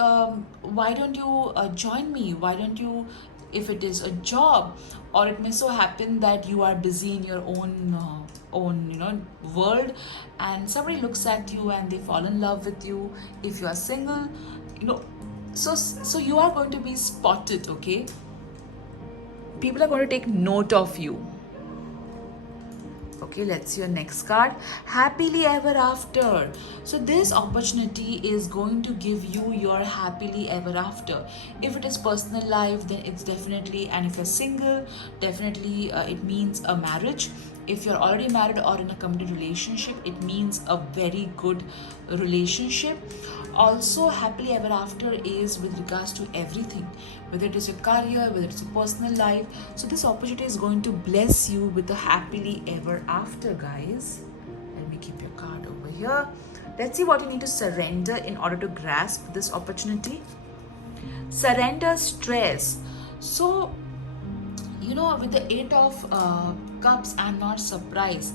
why don't you join me? Why don't you, if it is a job, or it may so happen that you are busy in your own world, and somebody looks at you and they fall in love with you. If you are single, so you are going to be spotted, okay? People are going to take note of you. Okay, let's see your next card. Happily ever after. So this opportunity is going to give you your happily ever after. If it is personal life, then it's definitely, and if you're single, definitely it means a marriage. If you're already married or in a committed relationship, it means a very good relationship. Also, happily ever after is with regards to everything, whether it is your career, whether it's your personal life. So this opportunity is going to bless you with the happily ever after, guys. Let me keep your card over here. Let's see what you need to surrender in order to grasp this opportunity. surrender stress. So with the Eight of Cups, I'm not surprised.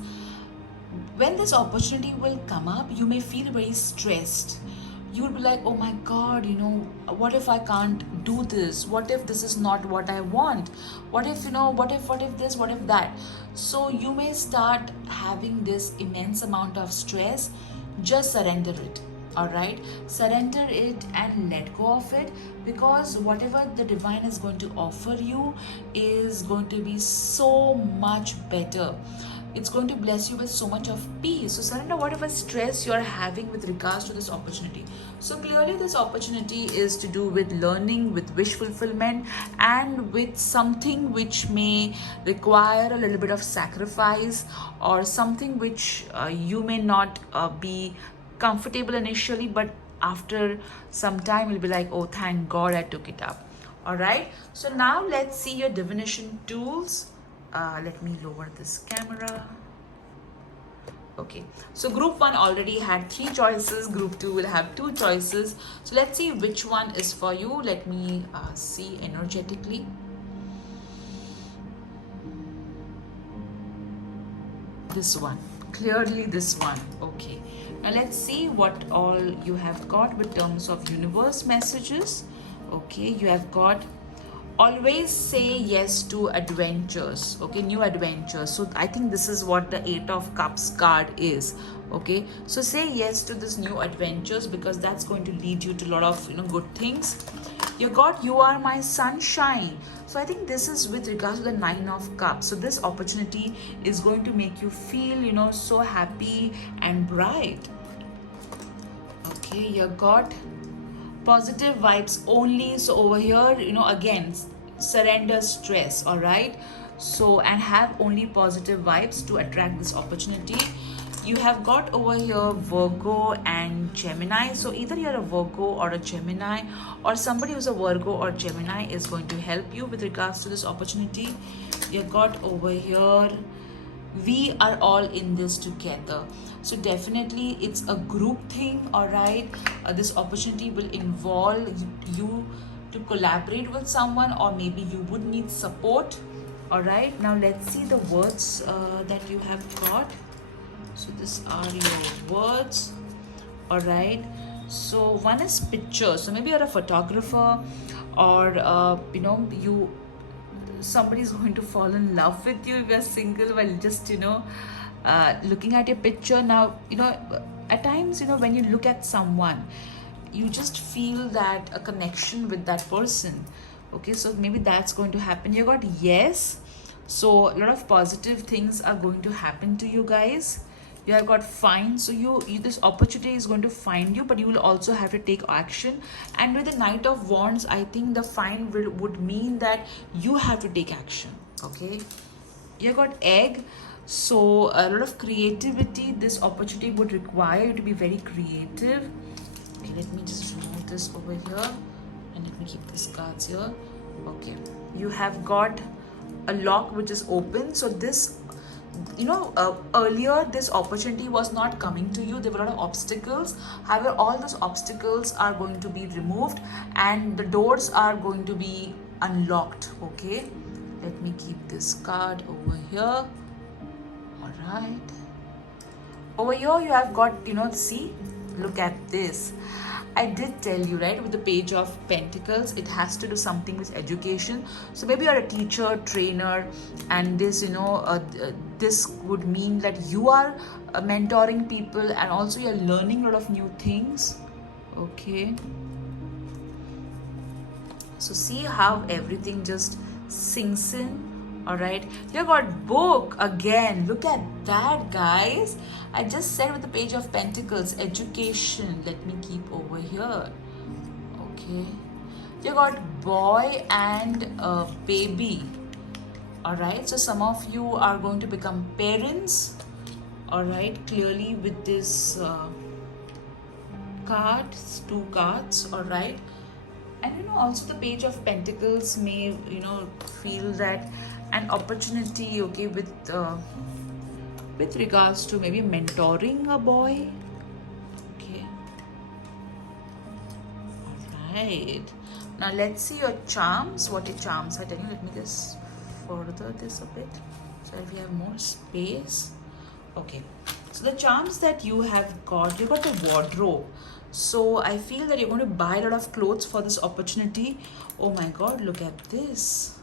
When this opportunity will come up, you may feel very stressed. You'll be like, oh my god, what if I can't do this? What if this is not what I want? What if this, what if that? So you may start having this immense amount of stress. Just surrender it. All right, surrender it and let go of it, because whatever the divine is going to offer you is going to be so much better. It's going to bless you with so much of peace. So surrender whatever stress you're having with regards to this opportunity. So clearly this opportunity is to do with learning, with wish fulfillment, and with something which may require a little bit of sacrifice, or something which you may not be comfortable initially, but after some time you'll be like, oh thank god I took it up. All right, so now let's see your divination tools. Let me lower this camera. Okay, so group 1 already had 3 choices, group 2 will have 2 choices. So let's see which one is for you. Let me see energetically. This one, clearly this one. Okay, now let's see what all you have got with terms of universe messages. Okay, you have got always say yes to adventures. Okay, new adventures. So I think this is what the Eight of Cups card is. Okay, so say yes to this new adventures, because that's going to lead you to a lot of good things. You got you are my sunshine. So I think this is with regards to the Nine of Cups. So this opportunity is going to make you feel so happy and bright. Okay, you got positive vibes only. So over here, again, surrender stress. All right, so and have only positive vibes to attract this opportunity. You have got over here Virgo and Gemini. So either you're a Virgo or a Gemini, or somebody who's a Virgo or Gemini is going to help you with regards to this opportunity. You got over here, we are all in this together. So definitely it's a group thing. All right, this opportunity will involve you to collaborate with someone, or maybe you would need support. All right, now let's see the words that you have got. So these are your words. All right, so one is picture. So maybe you're a photographer, or you somebody is going to fall in love with you if you're single, while just looking at your picture. Now at times when you look at someone, you just feel that a connection with that person. Okay, so maybe that's going to happen. You got yes, so a lot of positive things are going to happen to you guys. You have got fine, so you this opportunity is going to find you, but you will also have to take action. And with the Knight of Wands, I think the fine would mean that you have to take action. Okay, you got egg, so a lot of creativity. This opportunity would require you to be very creative. Okay, let me just remove this over here, and let me keep these cards here. Okay, you have got a lock which is open. So this earlier this opportunity was not coming to you. There were a lot of obstacles. However, all those obstacles are going to be removed, and the doors are going to be unlocked. Okay, let me keep this card over here. All right, over here you have got see, look at this. I did tell you, right, with the Page of Pentacles, it has to do something with education. So maybe you're a teacher, trainer, and this this would mean that you are mentoring people, and also you're learning a lot of new things. Okay, so see how everything just sinks in. All right, you got book again. Look at that, guys. I just said with the Page of Pentacles, education. Let me keep over here. Okay, you got boy and baby. All right, so some of you are going to become parents. All right, clearly with this cards, 2 cards. All right, and also the Page of Pentacles may feel that an opportunity, okay, with regards to maybe mentoring a boy. Okay, all right, Now let's see your charms, what your charms are telling you. Let me just further this a bit so that we have more space. Okay, so the charms that you have got, you got the wardrobe. So I feel that you're going to buy a lot of clothes for this opportunity. Oh my god, look at this.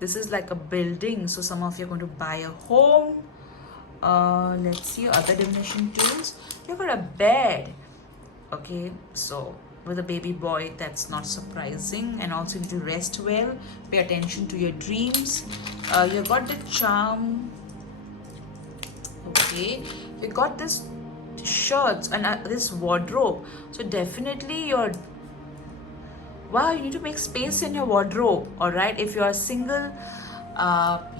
This is like a building, so some of you are going to buy a home. Let's see other divination tools. You've got a bed. Okay, so with a baby boy, that's not surprising. And also you need to rest well, pay attention to your dreams. You got the charm. Okay, you got this shirts and this wardrobe. So definitely you're, wow, you need to make space in your wardrobe. All right, if you are single,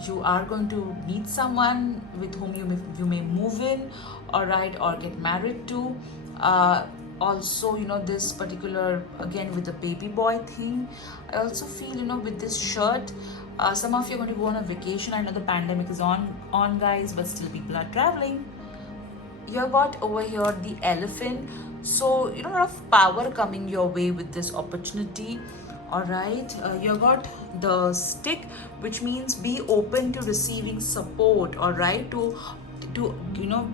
you are going to meet someone with whom you may move in, all right, or get married to. Also, you know, this particular, again with the baby boy thing, I also feel, you know, with this shirt, some of you are going to go on a vacation. I know the pandemic is on guys, but still people are traveling. You have got over here the elephant, so you know, a lot of power coming your way with this opportunity. All right, you got the stick, which means be open to receiving support. All right, to you know,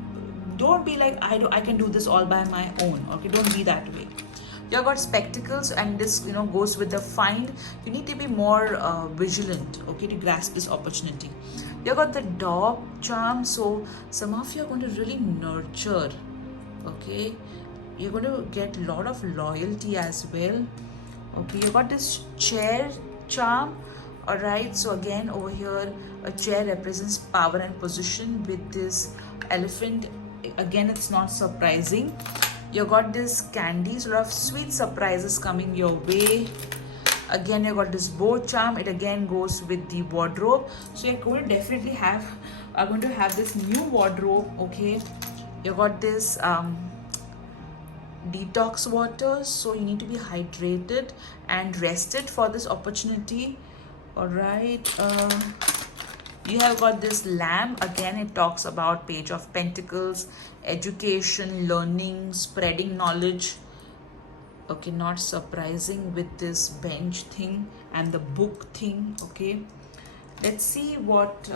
don't be like I can do this all by my own. Okay, don't be that way. You got spectacles, and this, you know, goes with the find. You need to be more vigilant, okay, to grasp this opportunity. You got the dog charm, so some of you are going to really nurture. Okay, you're going to get a lot of loyalty as well. Okay, you got this chair charm. All right, so again over here, a chair represents power and position. With this elephant, again, it's not surprising. You got this candies, a lot of sweet surprises coming your way. Again, you got this bow charm. It again goes with the wardrobe, so you're going to definitely are going to have this new wardrobe. Okay, you got this detox water, so you need to be hydrated and rested for this opportunity. All right, you have got this lamb. Again, it talks about Page of Pentacles, education, learning, spreading knowledge. Okay, not surprising with this bench thing and the book thing. Okay, let's see what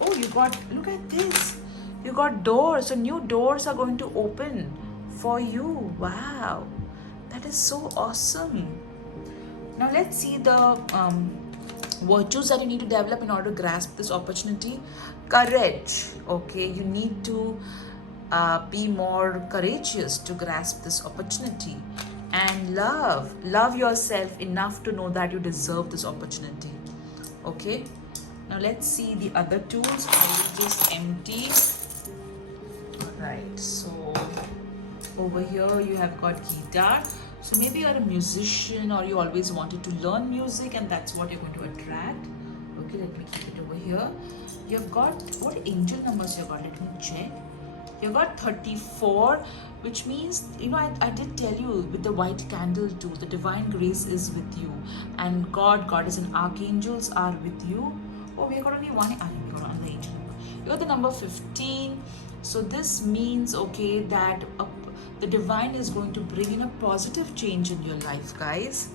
oh, you got, look at this, you got doors. So new doors are going to open for you. Wow, that is so awesome. Now let's see the virtues that you need to develop in order to grasp this opportunity. Courage. Okay, you need to be more courageous to grasp this opportunity. And love yourself enough to know that you deserve this opportunity. Okay, now let's see the other tools. I will just empty. Right, so over here you have got guitar. So maybe you're a musician, or you always wanted to learn music, and that's what you're going to attract. Okay, let me keep it over here. You've got, what angel numbers you got? Let me check. You got 34, which means, you know, I did tell you with the white candle too, the divine grace is with you, and goddess and archangels are with you. Oh, we got only one. We got another angel number. You got the number 15. So this means, okay, that the divine is going to bring in a positive change in your life, guys.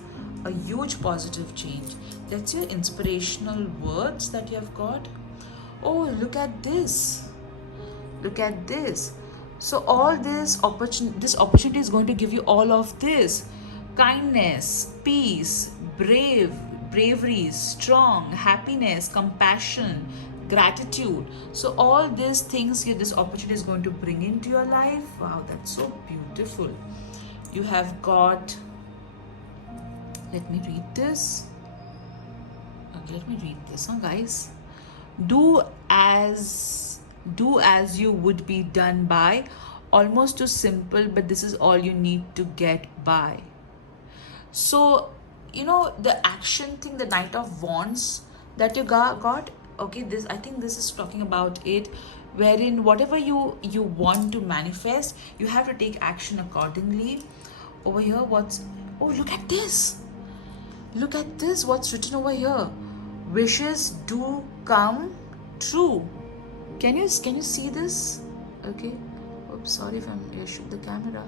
A huge positive change. That's your inspirational words that you have got. Oh, look at this. Look at this. So all this opportunity is going to give you all of this: kindness, peace, bravery, strong, happiness, compassion, gratitude. So all these things here, this opportunity is going to bring into your life. Wow, that's so beautiful. You have got, let me read this. Okay, let me read this, guys. Do as you would be done by. Almost too simple, but this is all you need to get by. So, you know, the action thing, the Knight of Wands that you got. Okay, this, I think this is talking about it, wherein whatever you want to manifest, you have to take action accordingly. Over here, oh, look at this. Look at this, what's written over here. Wishes do come true. Can you see this? Okay. Oops, sorry if I shoot the camera.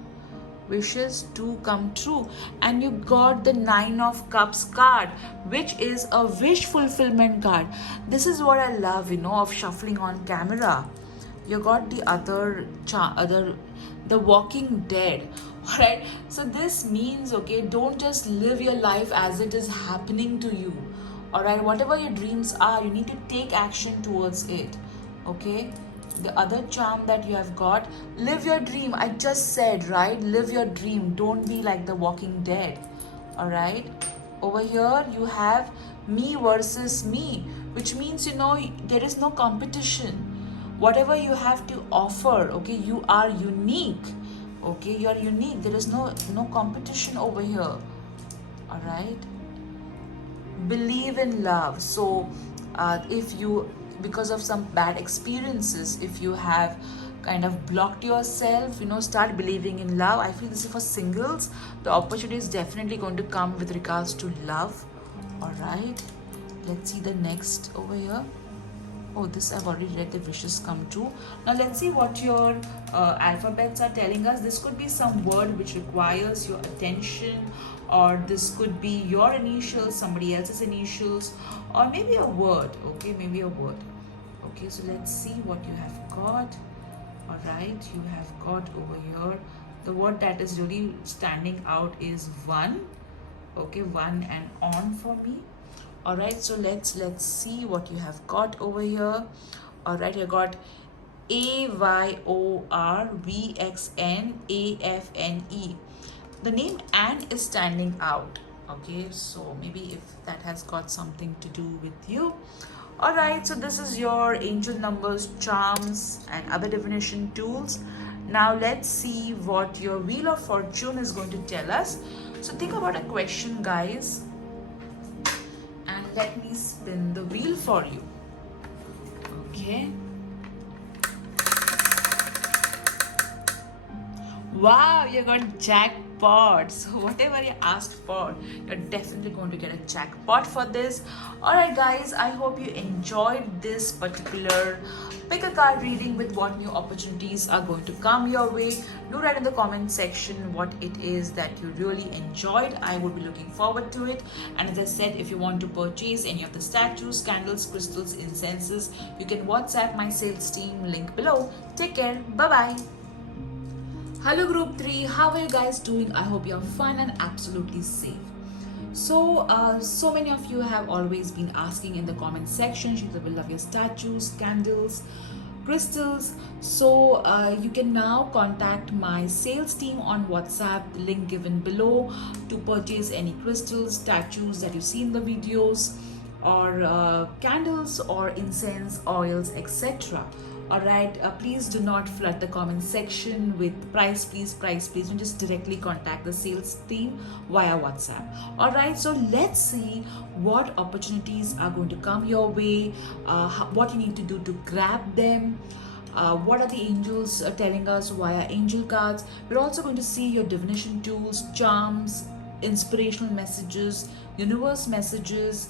wishes to come true. And you got the Nine of Cups card, which is a wish fulfillment card. This is what I love, of shuffling on camera. You got the the Walking Dead. All right, so this means, okay, don't just live your life as it is happening to you. All right, whatever your dreams are, you need to take action towards it. Okay, the other charm that you have got, live your dream. I just said, right, live your dream. Don't be like the Walking Dead. All right, over here you have me versus me, which means, there is no competition. Whatever you have to offer, okay, you are unique. Okay, you are unique. There is no competition over here. All right, believe in love. So if you, because of some bad experiences, if you have kind of blocked yourself, start believing in love. I feel this is for singles. The opportunity is definitely going to come with regards to love. All right, let's see the next over here. Oh, this I've already read, the wishes come true. Now let's see what your alphabets are telling us. This could be some word which requires your attention, or this could be your initials, somebody else's initials, or maybe a word. Okay, maybe a word. Okay, so let's see what you have got. All right, you have got over here, the word that is really standing out is one. Okay, one and on for me. All right, so let's see what you have got over here. All right, you got AYORVXNAFNE. The name Anne is standing out. Okay, so maybe if that has got something to do with you. All right, so this is your angel numbers, charms, and other divination tools. Now let's see what your Wheel of Fortune is going to tell us. So think about a question, guys, and let me spin the wheel for you. Okay. Wow, you got jackpot. So whatever you asked for, you're definitely going to get a jackpot for this. All right, guys, I hope you enjoyed this particular pick a card reading with what new opportunities are going to come your way. Do write in the comment section what it is that you really enjoyed. I would be looking forward to it. And as I said, if you want to purchase any of the statues, candles, crystals, incenses, you can WhatsApp my sales team, link below. Take care. Bye-bye. Hello group 3, how are you guys doing? I hope you're fine and absolutely safe. So many of you have always been asking in the comment section, Sheila will love your statues, candles, crystals. So you can now contact my sales team on WhatsApp, link given below, to purchase any crystals, statues that you see in the videos, or candles or incense, oils, etc. Alright, please do not flood the comment section with price please, and just directly contact the sales team via WhatsApp. Alright, so let's see what opportunities are going to come your way, what you need to do to grab them. What are the angels telling us via angel cards. We're also going to see your divination tools, charms, inspirational messages, universe messages,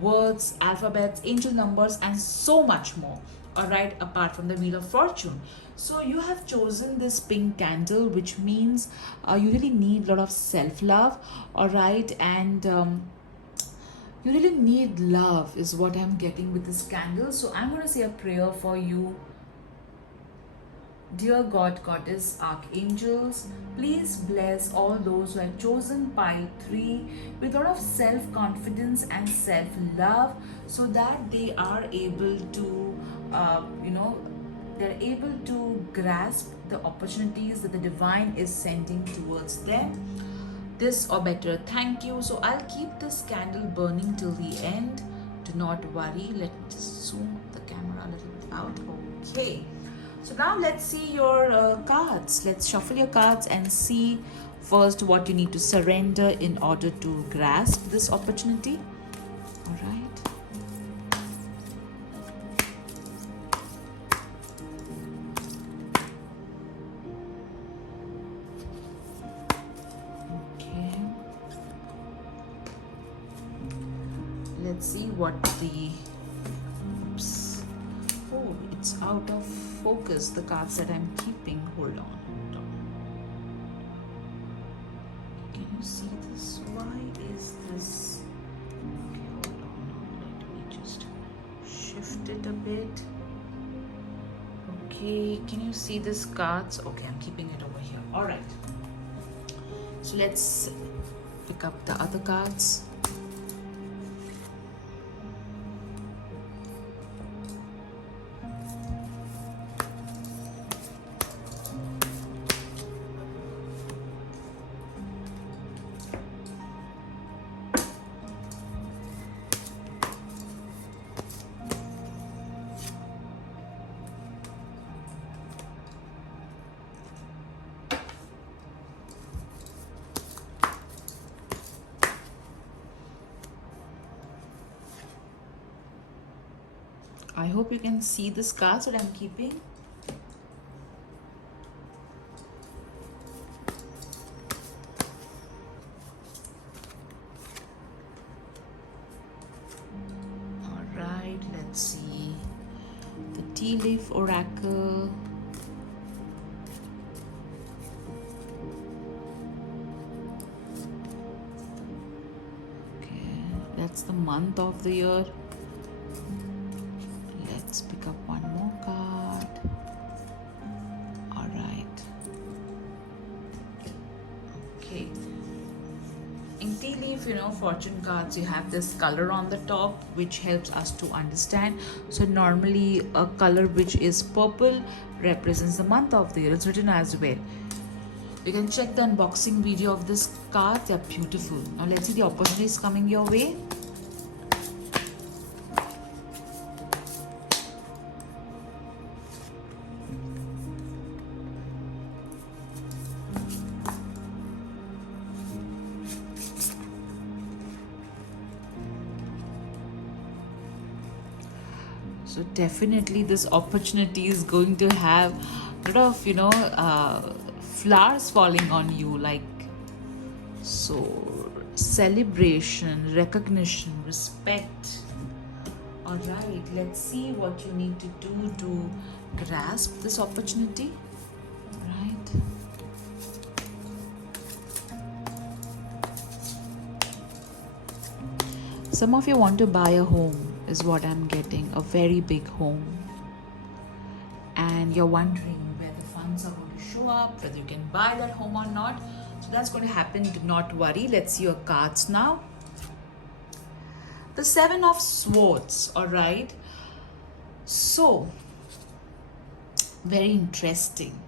words, alphabets, angel numbers, and so much more. Alright, apart from the Wheel of Fortune. So you have chosen this pink candle, which means you really need a lot of self-love. Alright, and you really need love is what I'm getting with this candle. So I'm going to say a prayer for you. Dear God, Goddess, Archangels, please bless all those who have chosen pile 3 with a lot of self-confidence and self-love, so that they are able to, they're able to grasp the opportunities that the divine is sending towards them. This or better, thank you. So I'll keep this candle burning till the end. Do not worry. Let me just zoom the camera a little bit out. Okay. So now let's see your cards. Let's shuffle your cards and see first what you need to surrender in order to grasp this opportunity. All right. Okay. Let's see what the... Oops. Oh, it's out of focus, the cards that I'm keeping. Hold on. is this? Okay, hold on. Let me just shift it a bit. Okay, can you see these cards? Okay, I'm keeping it over here. All right. So let's pick up the other cards. I hope you can see this cards that I'm keeping. Alright, let's see. The Tea Leaf Oracle. Okay, that's the month of the year. Let's pick up one more card. All right. Okay. In tea leaf, fortune cards, you have this color on the top, which helps us to understand. So normally a color which is purple represents the month of the year. It's written as well. You can check the unboxing video of this card. They're beautiful. Now let's see the opportunities coming your way. So definitely this opportunity is going to have a lot of flowers falling on you, like, so celebration, recognition, respect. All right, let's see what you need to do to grasp this opportunity. All right. Some of you want to buy a home, is what I'm getting, a very big home. And you're wondering where the funds are going to show up, whether you can buy that home or not. So that's going to happen, do not worry. Let's see your cards now. The Seven of Swords, all right. So, very interesting.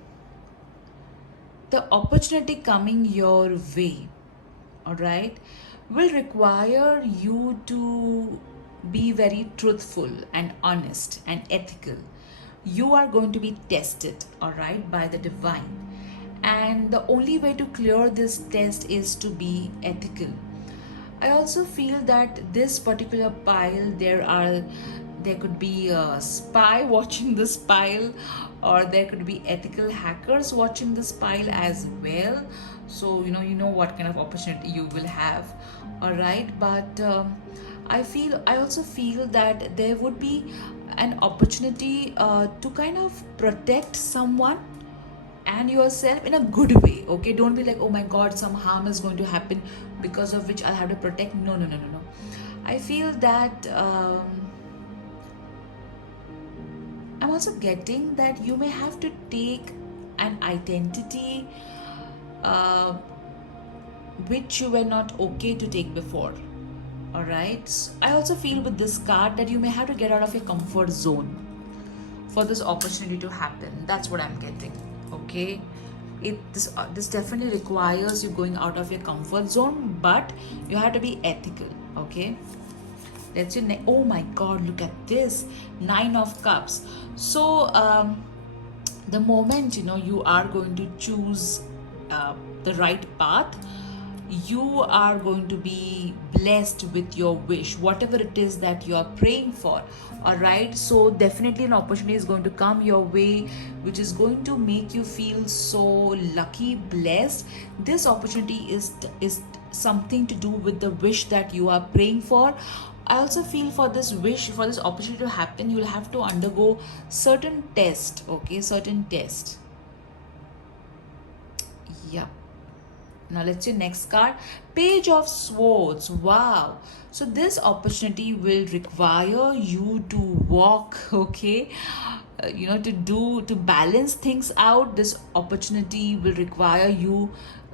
The opportunity coming your way, all right, will require you to be very truthful and honest and ethical. You are going to be tested, all right, by the divine. And the only way to clear this test is to be ethical. I also feel that this particular pile, there could be a spy watching this pile, or there could be ethical hackers watching this pile as well. So you know what kind of opportunity you will have. All right, but I also feel that there would be an opportunity to kind of protect someone and yourself in a good way. Okay, don't be like, oh my god, some harm is going to happen because of which I'll have to protect. No. I feel that I'm also getting that you may have to take an identity uh, which you were not okay to take before. All right, I also feel with this card that you may have to get out of your comfort zone for this opportunity to happen. That's what I'm getting. Okay, this definitely requires you going out of your comfort zone, but you have to be ethical. Okay, let's see. Oh my god, look at this, 9 of Cups. So the moment you are going to choose the right path, you are going to be blessed with your wish, whatever it is that you are praying for. All right, so definitely an opportunity is going to come your way, which is going to make you feel so lucky, blessed. This opportunity is something to do with the wish that you are praying for. I also feel for this wish, for this opportunity to happen, you'll have to undergo certain test. Okay, certain test. Yeah. Now let's see next card. Page of Swords. Wow. So this opportunity will require you to walk, okay? To balance things out. This opportunity will require you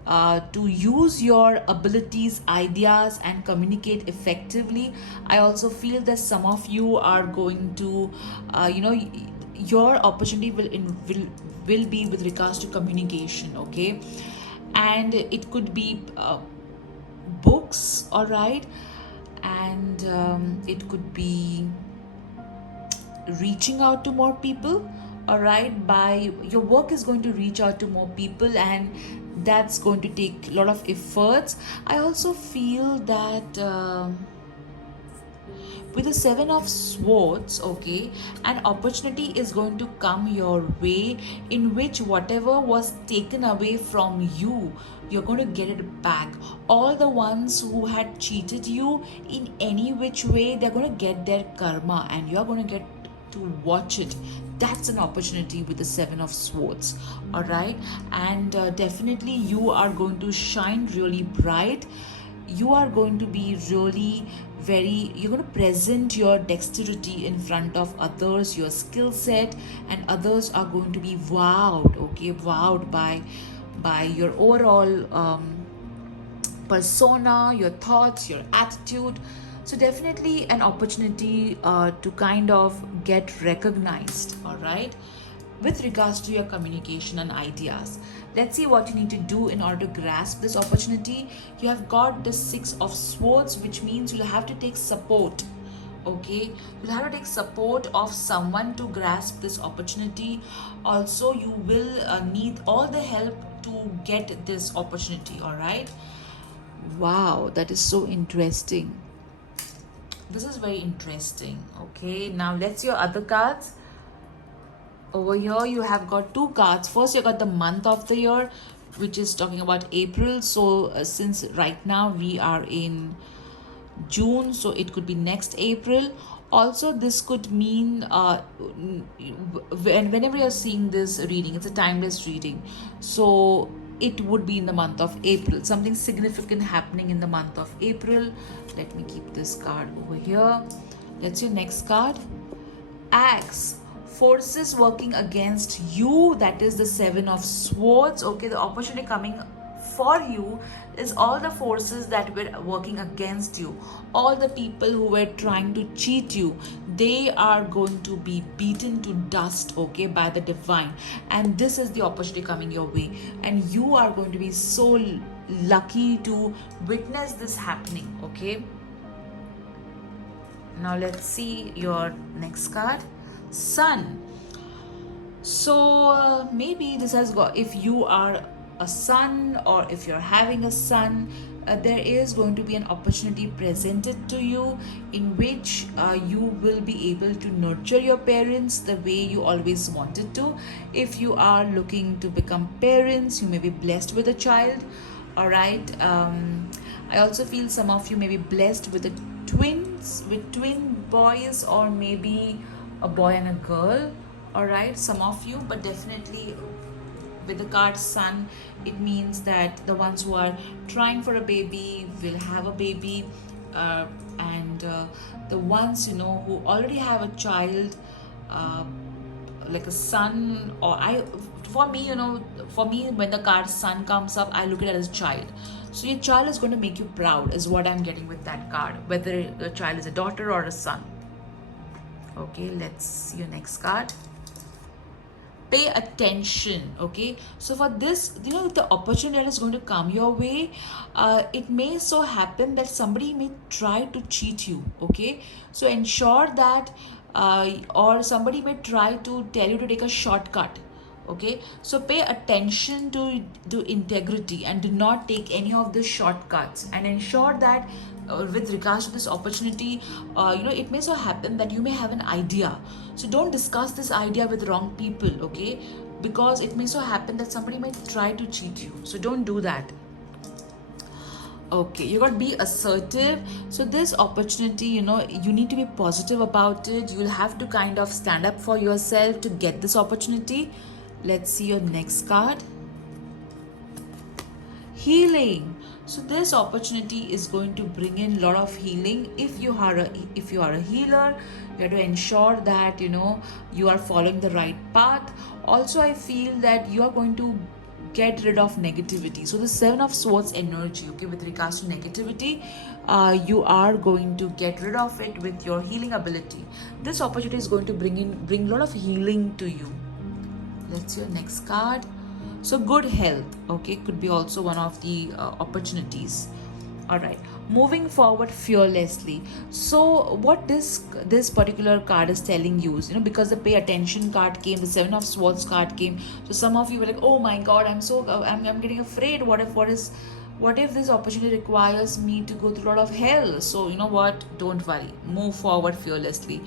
to use your abilities, ideas, and communicate effectively. I also feel that some of you are going to, your opportunity will be with regards to communication, okay? And it could be books, all right, and it could be reaching out to more people, all right. By your work is going to reach out to more people, and that's going to take a lot of efforts. I also feel that with the Seven of Swords, okay, an opportunity is going to come your way in which whatever was taken away from you, you're going to get it back. All the ones who had cheated you in any which way, they're going to get their karma, and you're going to get to watch it. That's an opportunity with the Seven of Swords, all right. And definitely you are going to shine really bright. You are going to be really you're going to present your dexterity in front of others, your skill set, and others are going to be wowed by your overall persona, your thoughts, your attitude. So definitely an opportunity to kind of get recognized, all right, with regards to your communication and ideas. Let's see what you need to do in order to grasp this opportunity. You have got the Six of Swords, which means you'll have to take support, okay. You'll have to take support of someone to grasp this opportunity. Also, you will need all the help to get this opportunity, all right. Wow, that is so interesting. This is very interesting, okay. Now let's see your other cards. Over here you have got two cards. First, you got the month of the year, which is talking about April. So since right now we are in June, so it could be next April. Also, this could mean whenever you're seeing this reading, it's a timeless reading, so it would be in the month of April, something significant happening in the month of April. Let me keep this card over here. Let's see your next card. Axe. Forces working against you, that is the Seven of Swords, okay. The opportunity coming for you is all the forces that were working against you, all the people who were trying to cheat you, they are going to be beaten to dust, okay, by the divine. And this is the opportunity coming your way, and you are going to be so lucky to witness this happening, okay. Now let's see your next card. Sun. So maybe this has got, if you are a son or if you're having a son, there is going to be an opportunity presented to you in which you will be able to nurture your parents the way you always wanted to. If you are looking to become parents, you may be blessed with a child, all right. I also feel some of you may be blessed with twin boys, or maybe a boy and a girl, all right, some of you. But definitely with the card Sun, it means that the ones who are trying for a baby will have a baby, and the ones who already have a child, like a son, or for me when the card Sun comes up, I look at it as a child. So your child is going to make you proud, is what I'm getting with that card, whether the child is a daughter or a son. Okay, let's see your next card. Pay attention, okay. So for this, the opportunity that is going to come your way, it may so happen that somebody may try to cheat you, okay. So ensure that or somebody may try to tell you to take a shortcut, okay. So pay attention to integrity and do not take any of the shortcuts, and ensure that with regards to this opportunity, it may so happen that you may have an idea, so don't discuss this idea with wrong people, okay, because it may so happen that somebody might try to cheat you, so don't do that. Okay, you got to be assertive. So this opportunity, you need to be positive about it. You'll have to kind of stand up for yourself to get this opportunity. Let's see your next card. healing. So this opportunity is going to bring in a lot of healing. If you are a healer, you have to ensure that you are following the right path. Also, I feel that you are going to get rid of negativity. So the Seven of Swords energy, okay, with regards to negativity, you are going to get rid of it with your healing ability. This opportunity is going to bring a lot of healing to you. Let's see your next card. So good health, okay, could be also one of the opportunities. All right, moving forward fearlessly. So what this particular card is telling you is, because the pay attention card came, the Seven of Swords card came. So some of you were like, oh my God, I'm getting afraid. What if this opportunity requires me to go through a lot of hell? So you know what? Don't worry. Move forward fearlessly.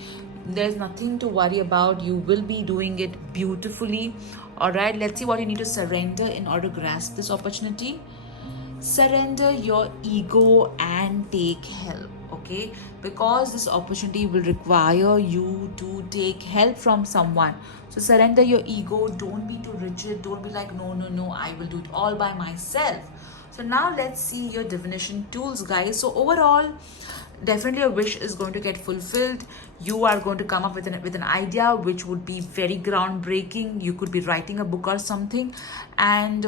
There's nothing to worry about. You will be doing it beautifully. All right. Let's see what you need to surrender in order to grasp this opportunity. Surrender your ego and take help, okay, because this opportunity will require you to take help from someone. So surrender your ego. Don't be too rigid. Don't be like, no, I will do it all by myself. So now let's see your divination tools, guys. So overall, definitely a wish is going to get fulfilled. You are going to come up with an idea which would be very groundbreaking. You could be writing a book or something, and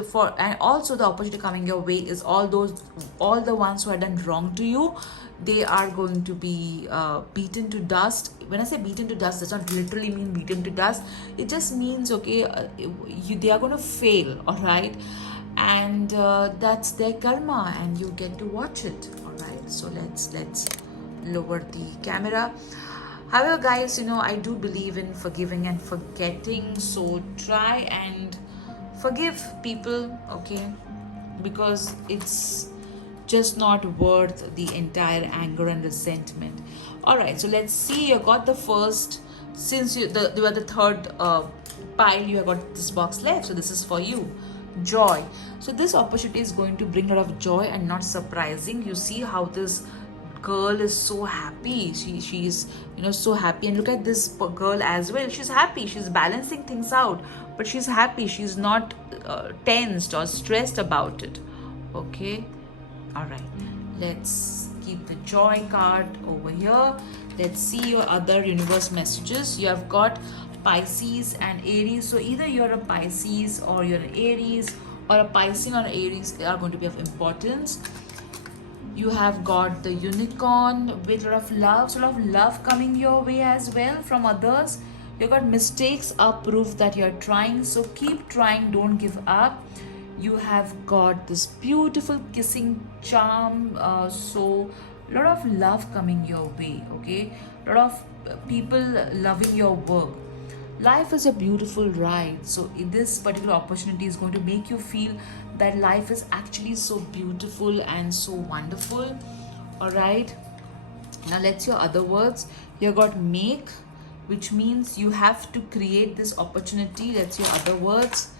also the opportunity coming your way is all the ones who had done wrong to you. They are going to be beaten to dust. When I say beaten to dust, does not literally mean beaten to dust. It just means, okay, they are going to fail, all right, and that's their karma, and you get to watch it. All right, so let's lower the camera. However, guys, I do believe in forgiving and forgetting, so try and forgive people, okay, because it's just not worth the entire anger and resentment. All right, so let's see. You got the first, since you were the third pile, you have got this box left, so this is for you. Joy. So this opportunity is going to bring a lot of joy, and not surprising. You see how this girl is so happy. She's so happy, and look at this girl as well. She's happy. She's balancing things out, but she's happy. She's not tensed or stressed about it. Okay. All right. Let's keep the joy card over here. Let's see your other universe messages. You have got Pisces and Aries. So either you're a Pisces or you're an Aries, or a Pisces or Aries are going to be of importance. You have got the unicorn with a lot of love coming your way as well from others. You got mistakes are proof that you're trying, so keep trying, don't give up. You have got this beautiful kissing charm, so a lot of love coming your way, okay, a lot of people loving your work. Life is a beautiful ride, so this particular opportunity is going to make you feel that life is actually so beautiful and so wonderful. All right, now let's hear other words. You got make, which means you have to create this opportunity. Let's hear other words.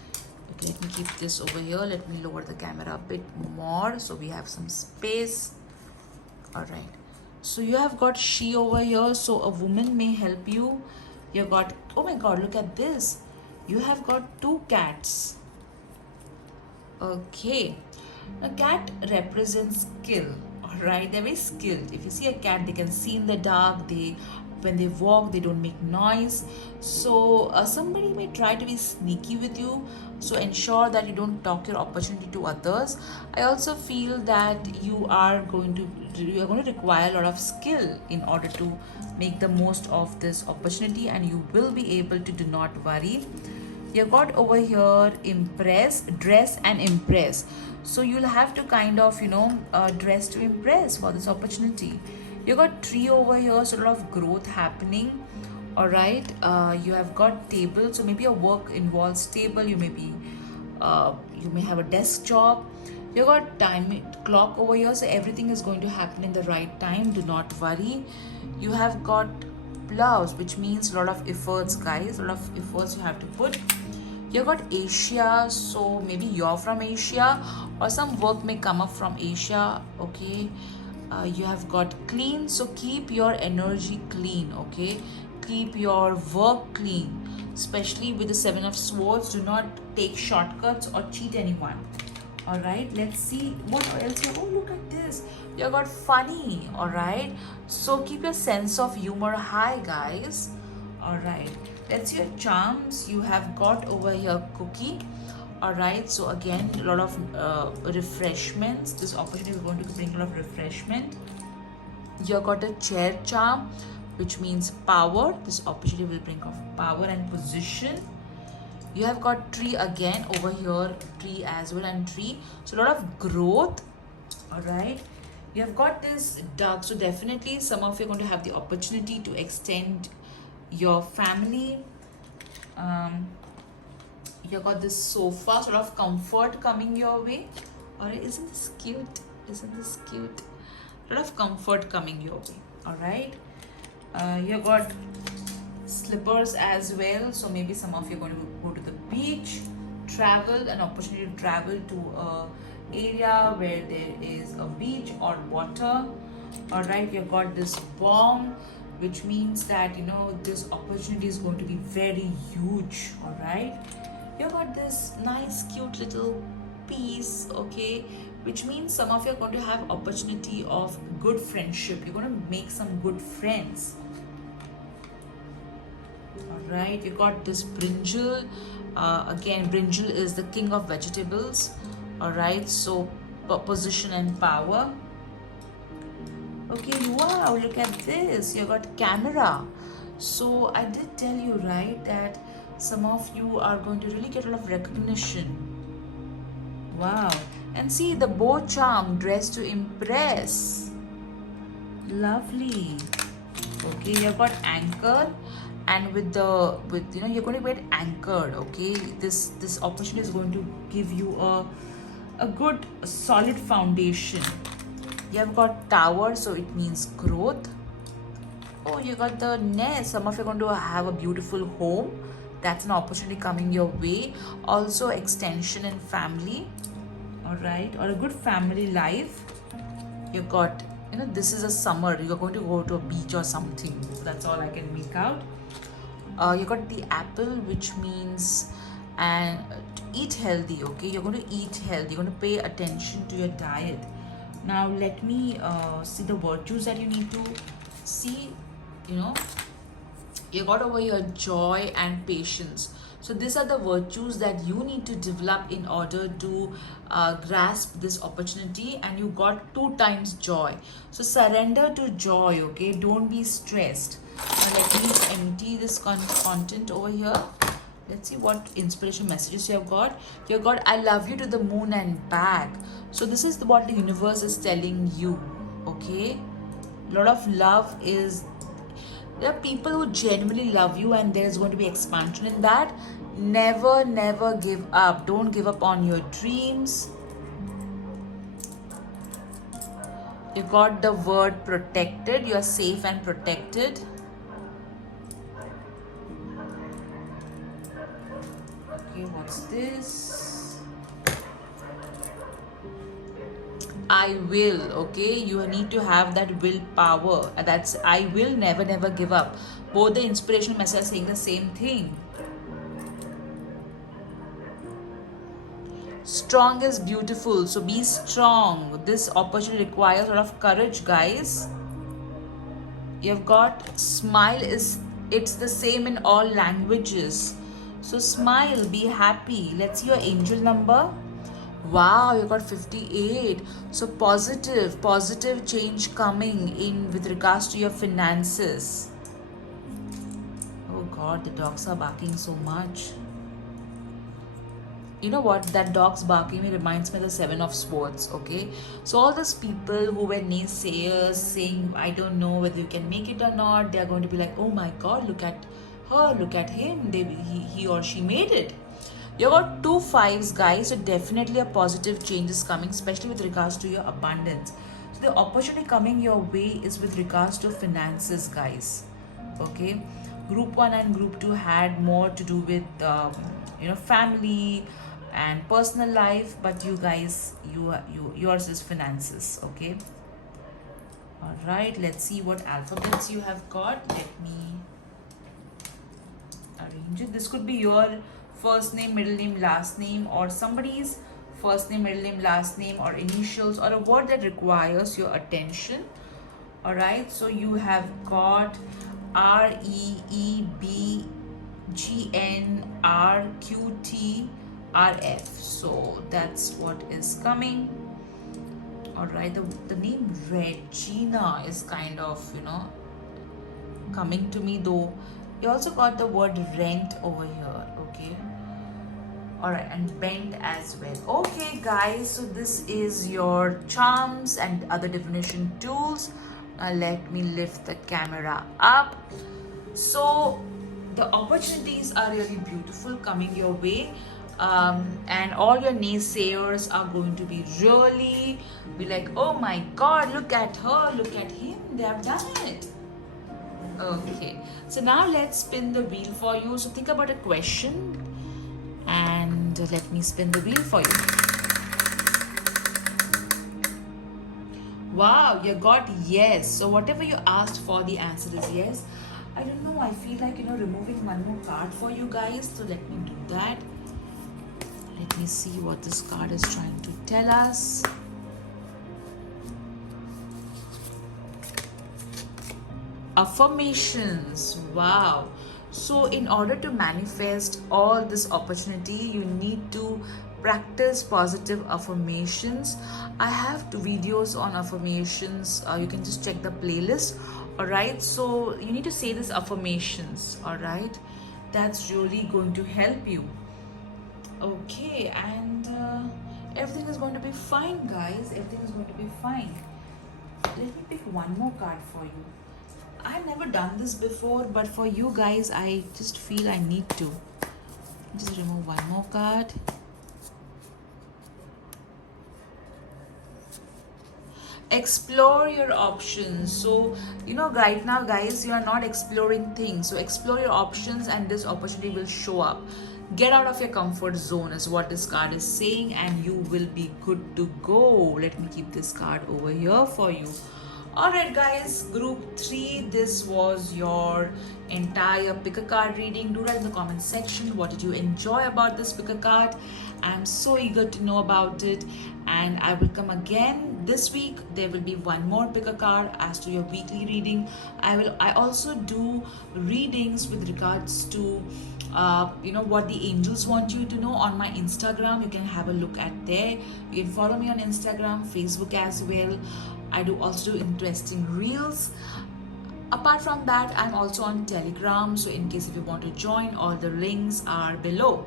Okay, let me keep this over here. Let me lower the camera a bit more so we have some space. All right, so you have got she over here, so a woman may help you. You got, oh my God, look at this. You have got two cats. Okay, a cat represents skill. All right, they're very skilled. If you see a cat, they can see in the dark. When they walk, they don't make noise. So somebody may try to be sneaky with you, so ensure that you don't talk your opportunity to others. I also feel that you are going to require a lot of skill in order to make the most of this opportunity, and you will be able to. Do not worry. You got over here impress, dress and impress. So you'll have to kind of dress to impress for this opportunity. You got tree over here, so a lot of growth happening. All right, you have got table, so maybe your work involves table. You may have a desk job. You got time clock over here, so everything is going to happen in the right time. Do not worry. You have got blouse, which means a lot of efforts, guys. A lot of efforts you have to put. You got Asia, so maybe you're from Asia, or some work may come up from Asia. Okay. You have got clean, so keep your energy clean, okay, keep your work clean, especially with the Seven of Swords. Do not take shortcuts or cheat anyone. All right, let's see what else you. Oh, look at this. You got funny. All right, so keep your sense of humor high, guys. All right, let's see your charms. You have got over here cookie. All right, so again, a lot of refreshments. This opportunity is going to bring a lot of refreshment. You got a chair charm, which means power. This opportunity will bring of power and position. You have got tree again over here, tree as well, and tree, so a lot of growth. All right, you have got this duck, so definitely some of you are going to have the opportunity to extend your family. You got this sofa, sort of comfort coming your way. All right, isn't this cute? Isn't this cute? A lot of comfort coming your way. All right, you got slippers as well, so maybe some of you are going to go to the beach, travel, an opportunity to travel to a area where there is a beach or water. All right, you got this bomb, which means that this opportunity is going to be very huge. All right, you got this nice cute little piece, okay, which means some of you are going to have opportunity of good friendship. You're going to make some good friends. All right, you got this brinjal. Again, brinjal is the king of vegetables. All right, so position and power. Okay, wow, look at this. You got camera. So I did tell you, right, that some of you are going to really get a lot of recognition. Wow. And see the bow charm, dressed to impress. Lovely. Okay, you've got anchor, and with you're going to get anchored. Okay, this opportunity is going to give you a good solid foundation. You have got tower, so it means growth. Oh, you got the nest. Some of you are going to have a beautiful home. That's an opportunity coming your way. Also extension and family. All right, or a good family life. You got, this is a summer. You're going to go to a beach or something. So that's all I can make out. You got the apple, which means and to eat healthy. Okay, you're going to eat healthy. You're going to pay attention to your diet. Now let me see the virtues that you need to see. You got over your joy and patience. So these are the virtues that you need to develop in order to grasp this opportunity. And you got 2 times joy. So surrender to joy, okay? Don't be stressed. Now let me empty this content over here. Let's see what inspiration messages you have got. You have got I love you to the moon and back. So this is what the universe is telling you, okay? A lot of love is... There are people who genuinely love you, and there's going to be expansion in that. Never give up. Don't give up on your dreams. You got the word protected. You are safe and protected. Okay, what's this? I will, okay? You need to have that willpower. That's I will never give up. Both the inspirational messages are saying the same thing. Strong is beautiful, so be strong. This opportunity requires a lot of courage, guys. You've got smile it's the same in all languages. So smile, be happy. Let's see your angel number. Wow, you got 58. So positive change coming in with regards to your finances. Oh God, the dogs are barking so much. You know what? That dog's barking reminds me of the 7 of Swords, okay? So all those people who were naysayers saying, I don't know whether you can make it or not, they're going to be like, oh my God, look at her, look at him. He or she made it. You got 2 5s, guys, so definitely a positive change is coming, especially with regards to your abundance. So the opportunity coming your way is with regards to finances, guys. Okay, group 1 and group 2 had more to do with family and personal life, but you guys, yours is finances. Okay, all right, let's see what alphabets you have got. Let me arrange it. This could be your first name, middle name, last name, or somebody's first name, middle name, last name, or initials, or a word that requires your attention. All right, so you have got REEBGNRQTRF. So that's what is coming. All right, the name Regina is kind of, coming to me, though. You also got the word rent over here. Okay. All right, and bent as well. Okay, guys, so this is your charms and other divination tools. Now let me lift the camera up. So the opportunities are really beautiful coming your way, and all your naysayers are going to be really be like, oh my god, look at her, look at him, they have done it. Okay, so now let's spin the wheel for you. So think about a question and let me spin the wheel for you. Wow, you got yes. So whatever you asked for, the answer is yes. I don't know, I feel like, removing one more card for you guys. So let me do that. Let me see what this card is trying to tell us. Affirmations. Wow. So in order to manifest all this opportunity, you need to practice positive affirmations. I have 2 videos on affirmations. You can just check the playlist. All right, so you need to say these affirmations. All right, that's really going to help you. Okay, and everything is going to be fine, guys. Everything is going to be fine. Let me pick one more card for you. I've never done this before, but for you guys, I just feel I need to. Just remove one more card. Explore your options. So right now, guys, you are not exploring things. So explore your options and this opportunity will show up. Get out of your comfort zone is what this card is saying, and you will be good to go. Let me keep this card over here for you. Alright, guys, group 3, this was your entire pick a card reading. Do write in the comment section what did you enjoy about this pick a card. I'm so eager to know about it, and I will come again this week. There will be one more pick a card as to your weekly reading. I also do readings with regards to what the angels want you to know on my Instagram. You can have a look at there. You can follow me on Instagram, Facebook as well. I do also do interesting reels. Apart from that, I'm also on Telegram, so in case if you want to join, all the links are below.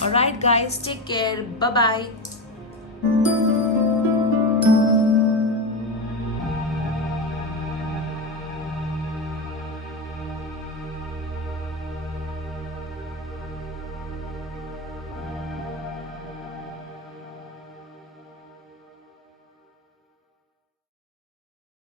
Alright guys, take care. Bye bye.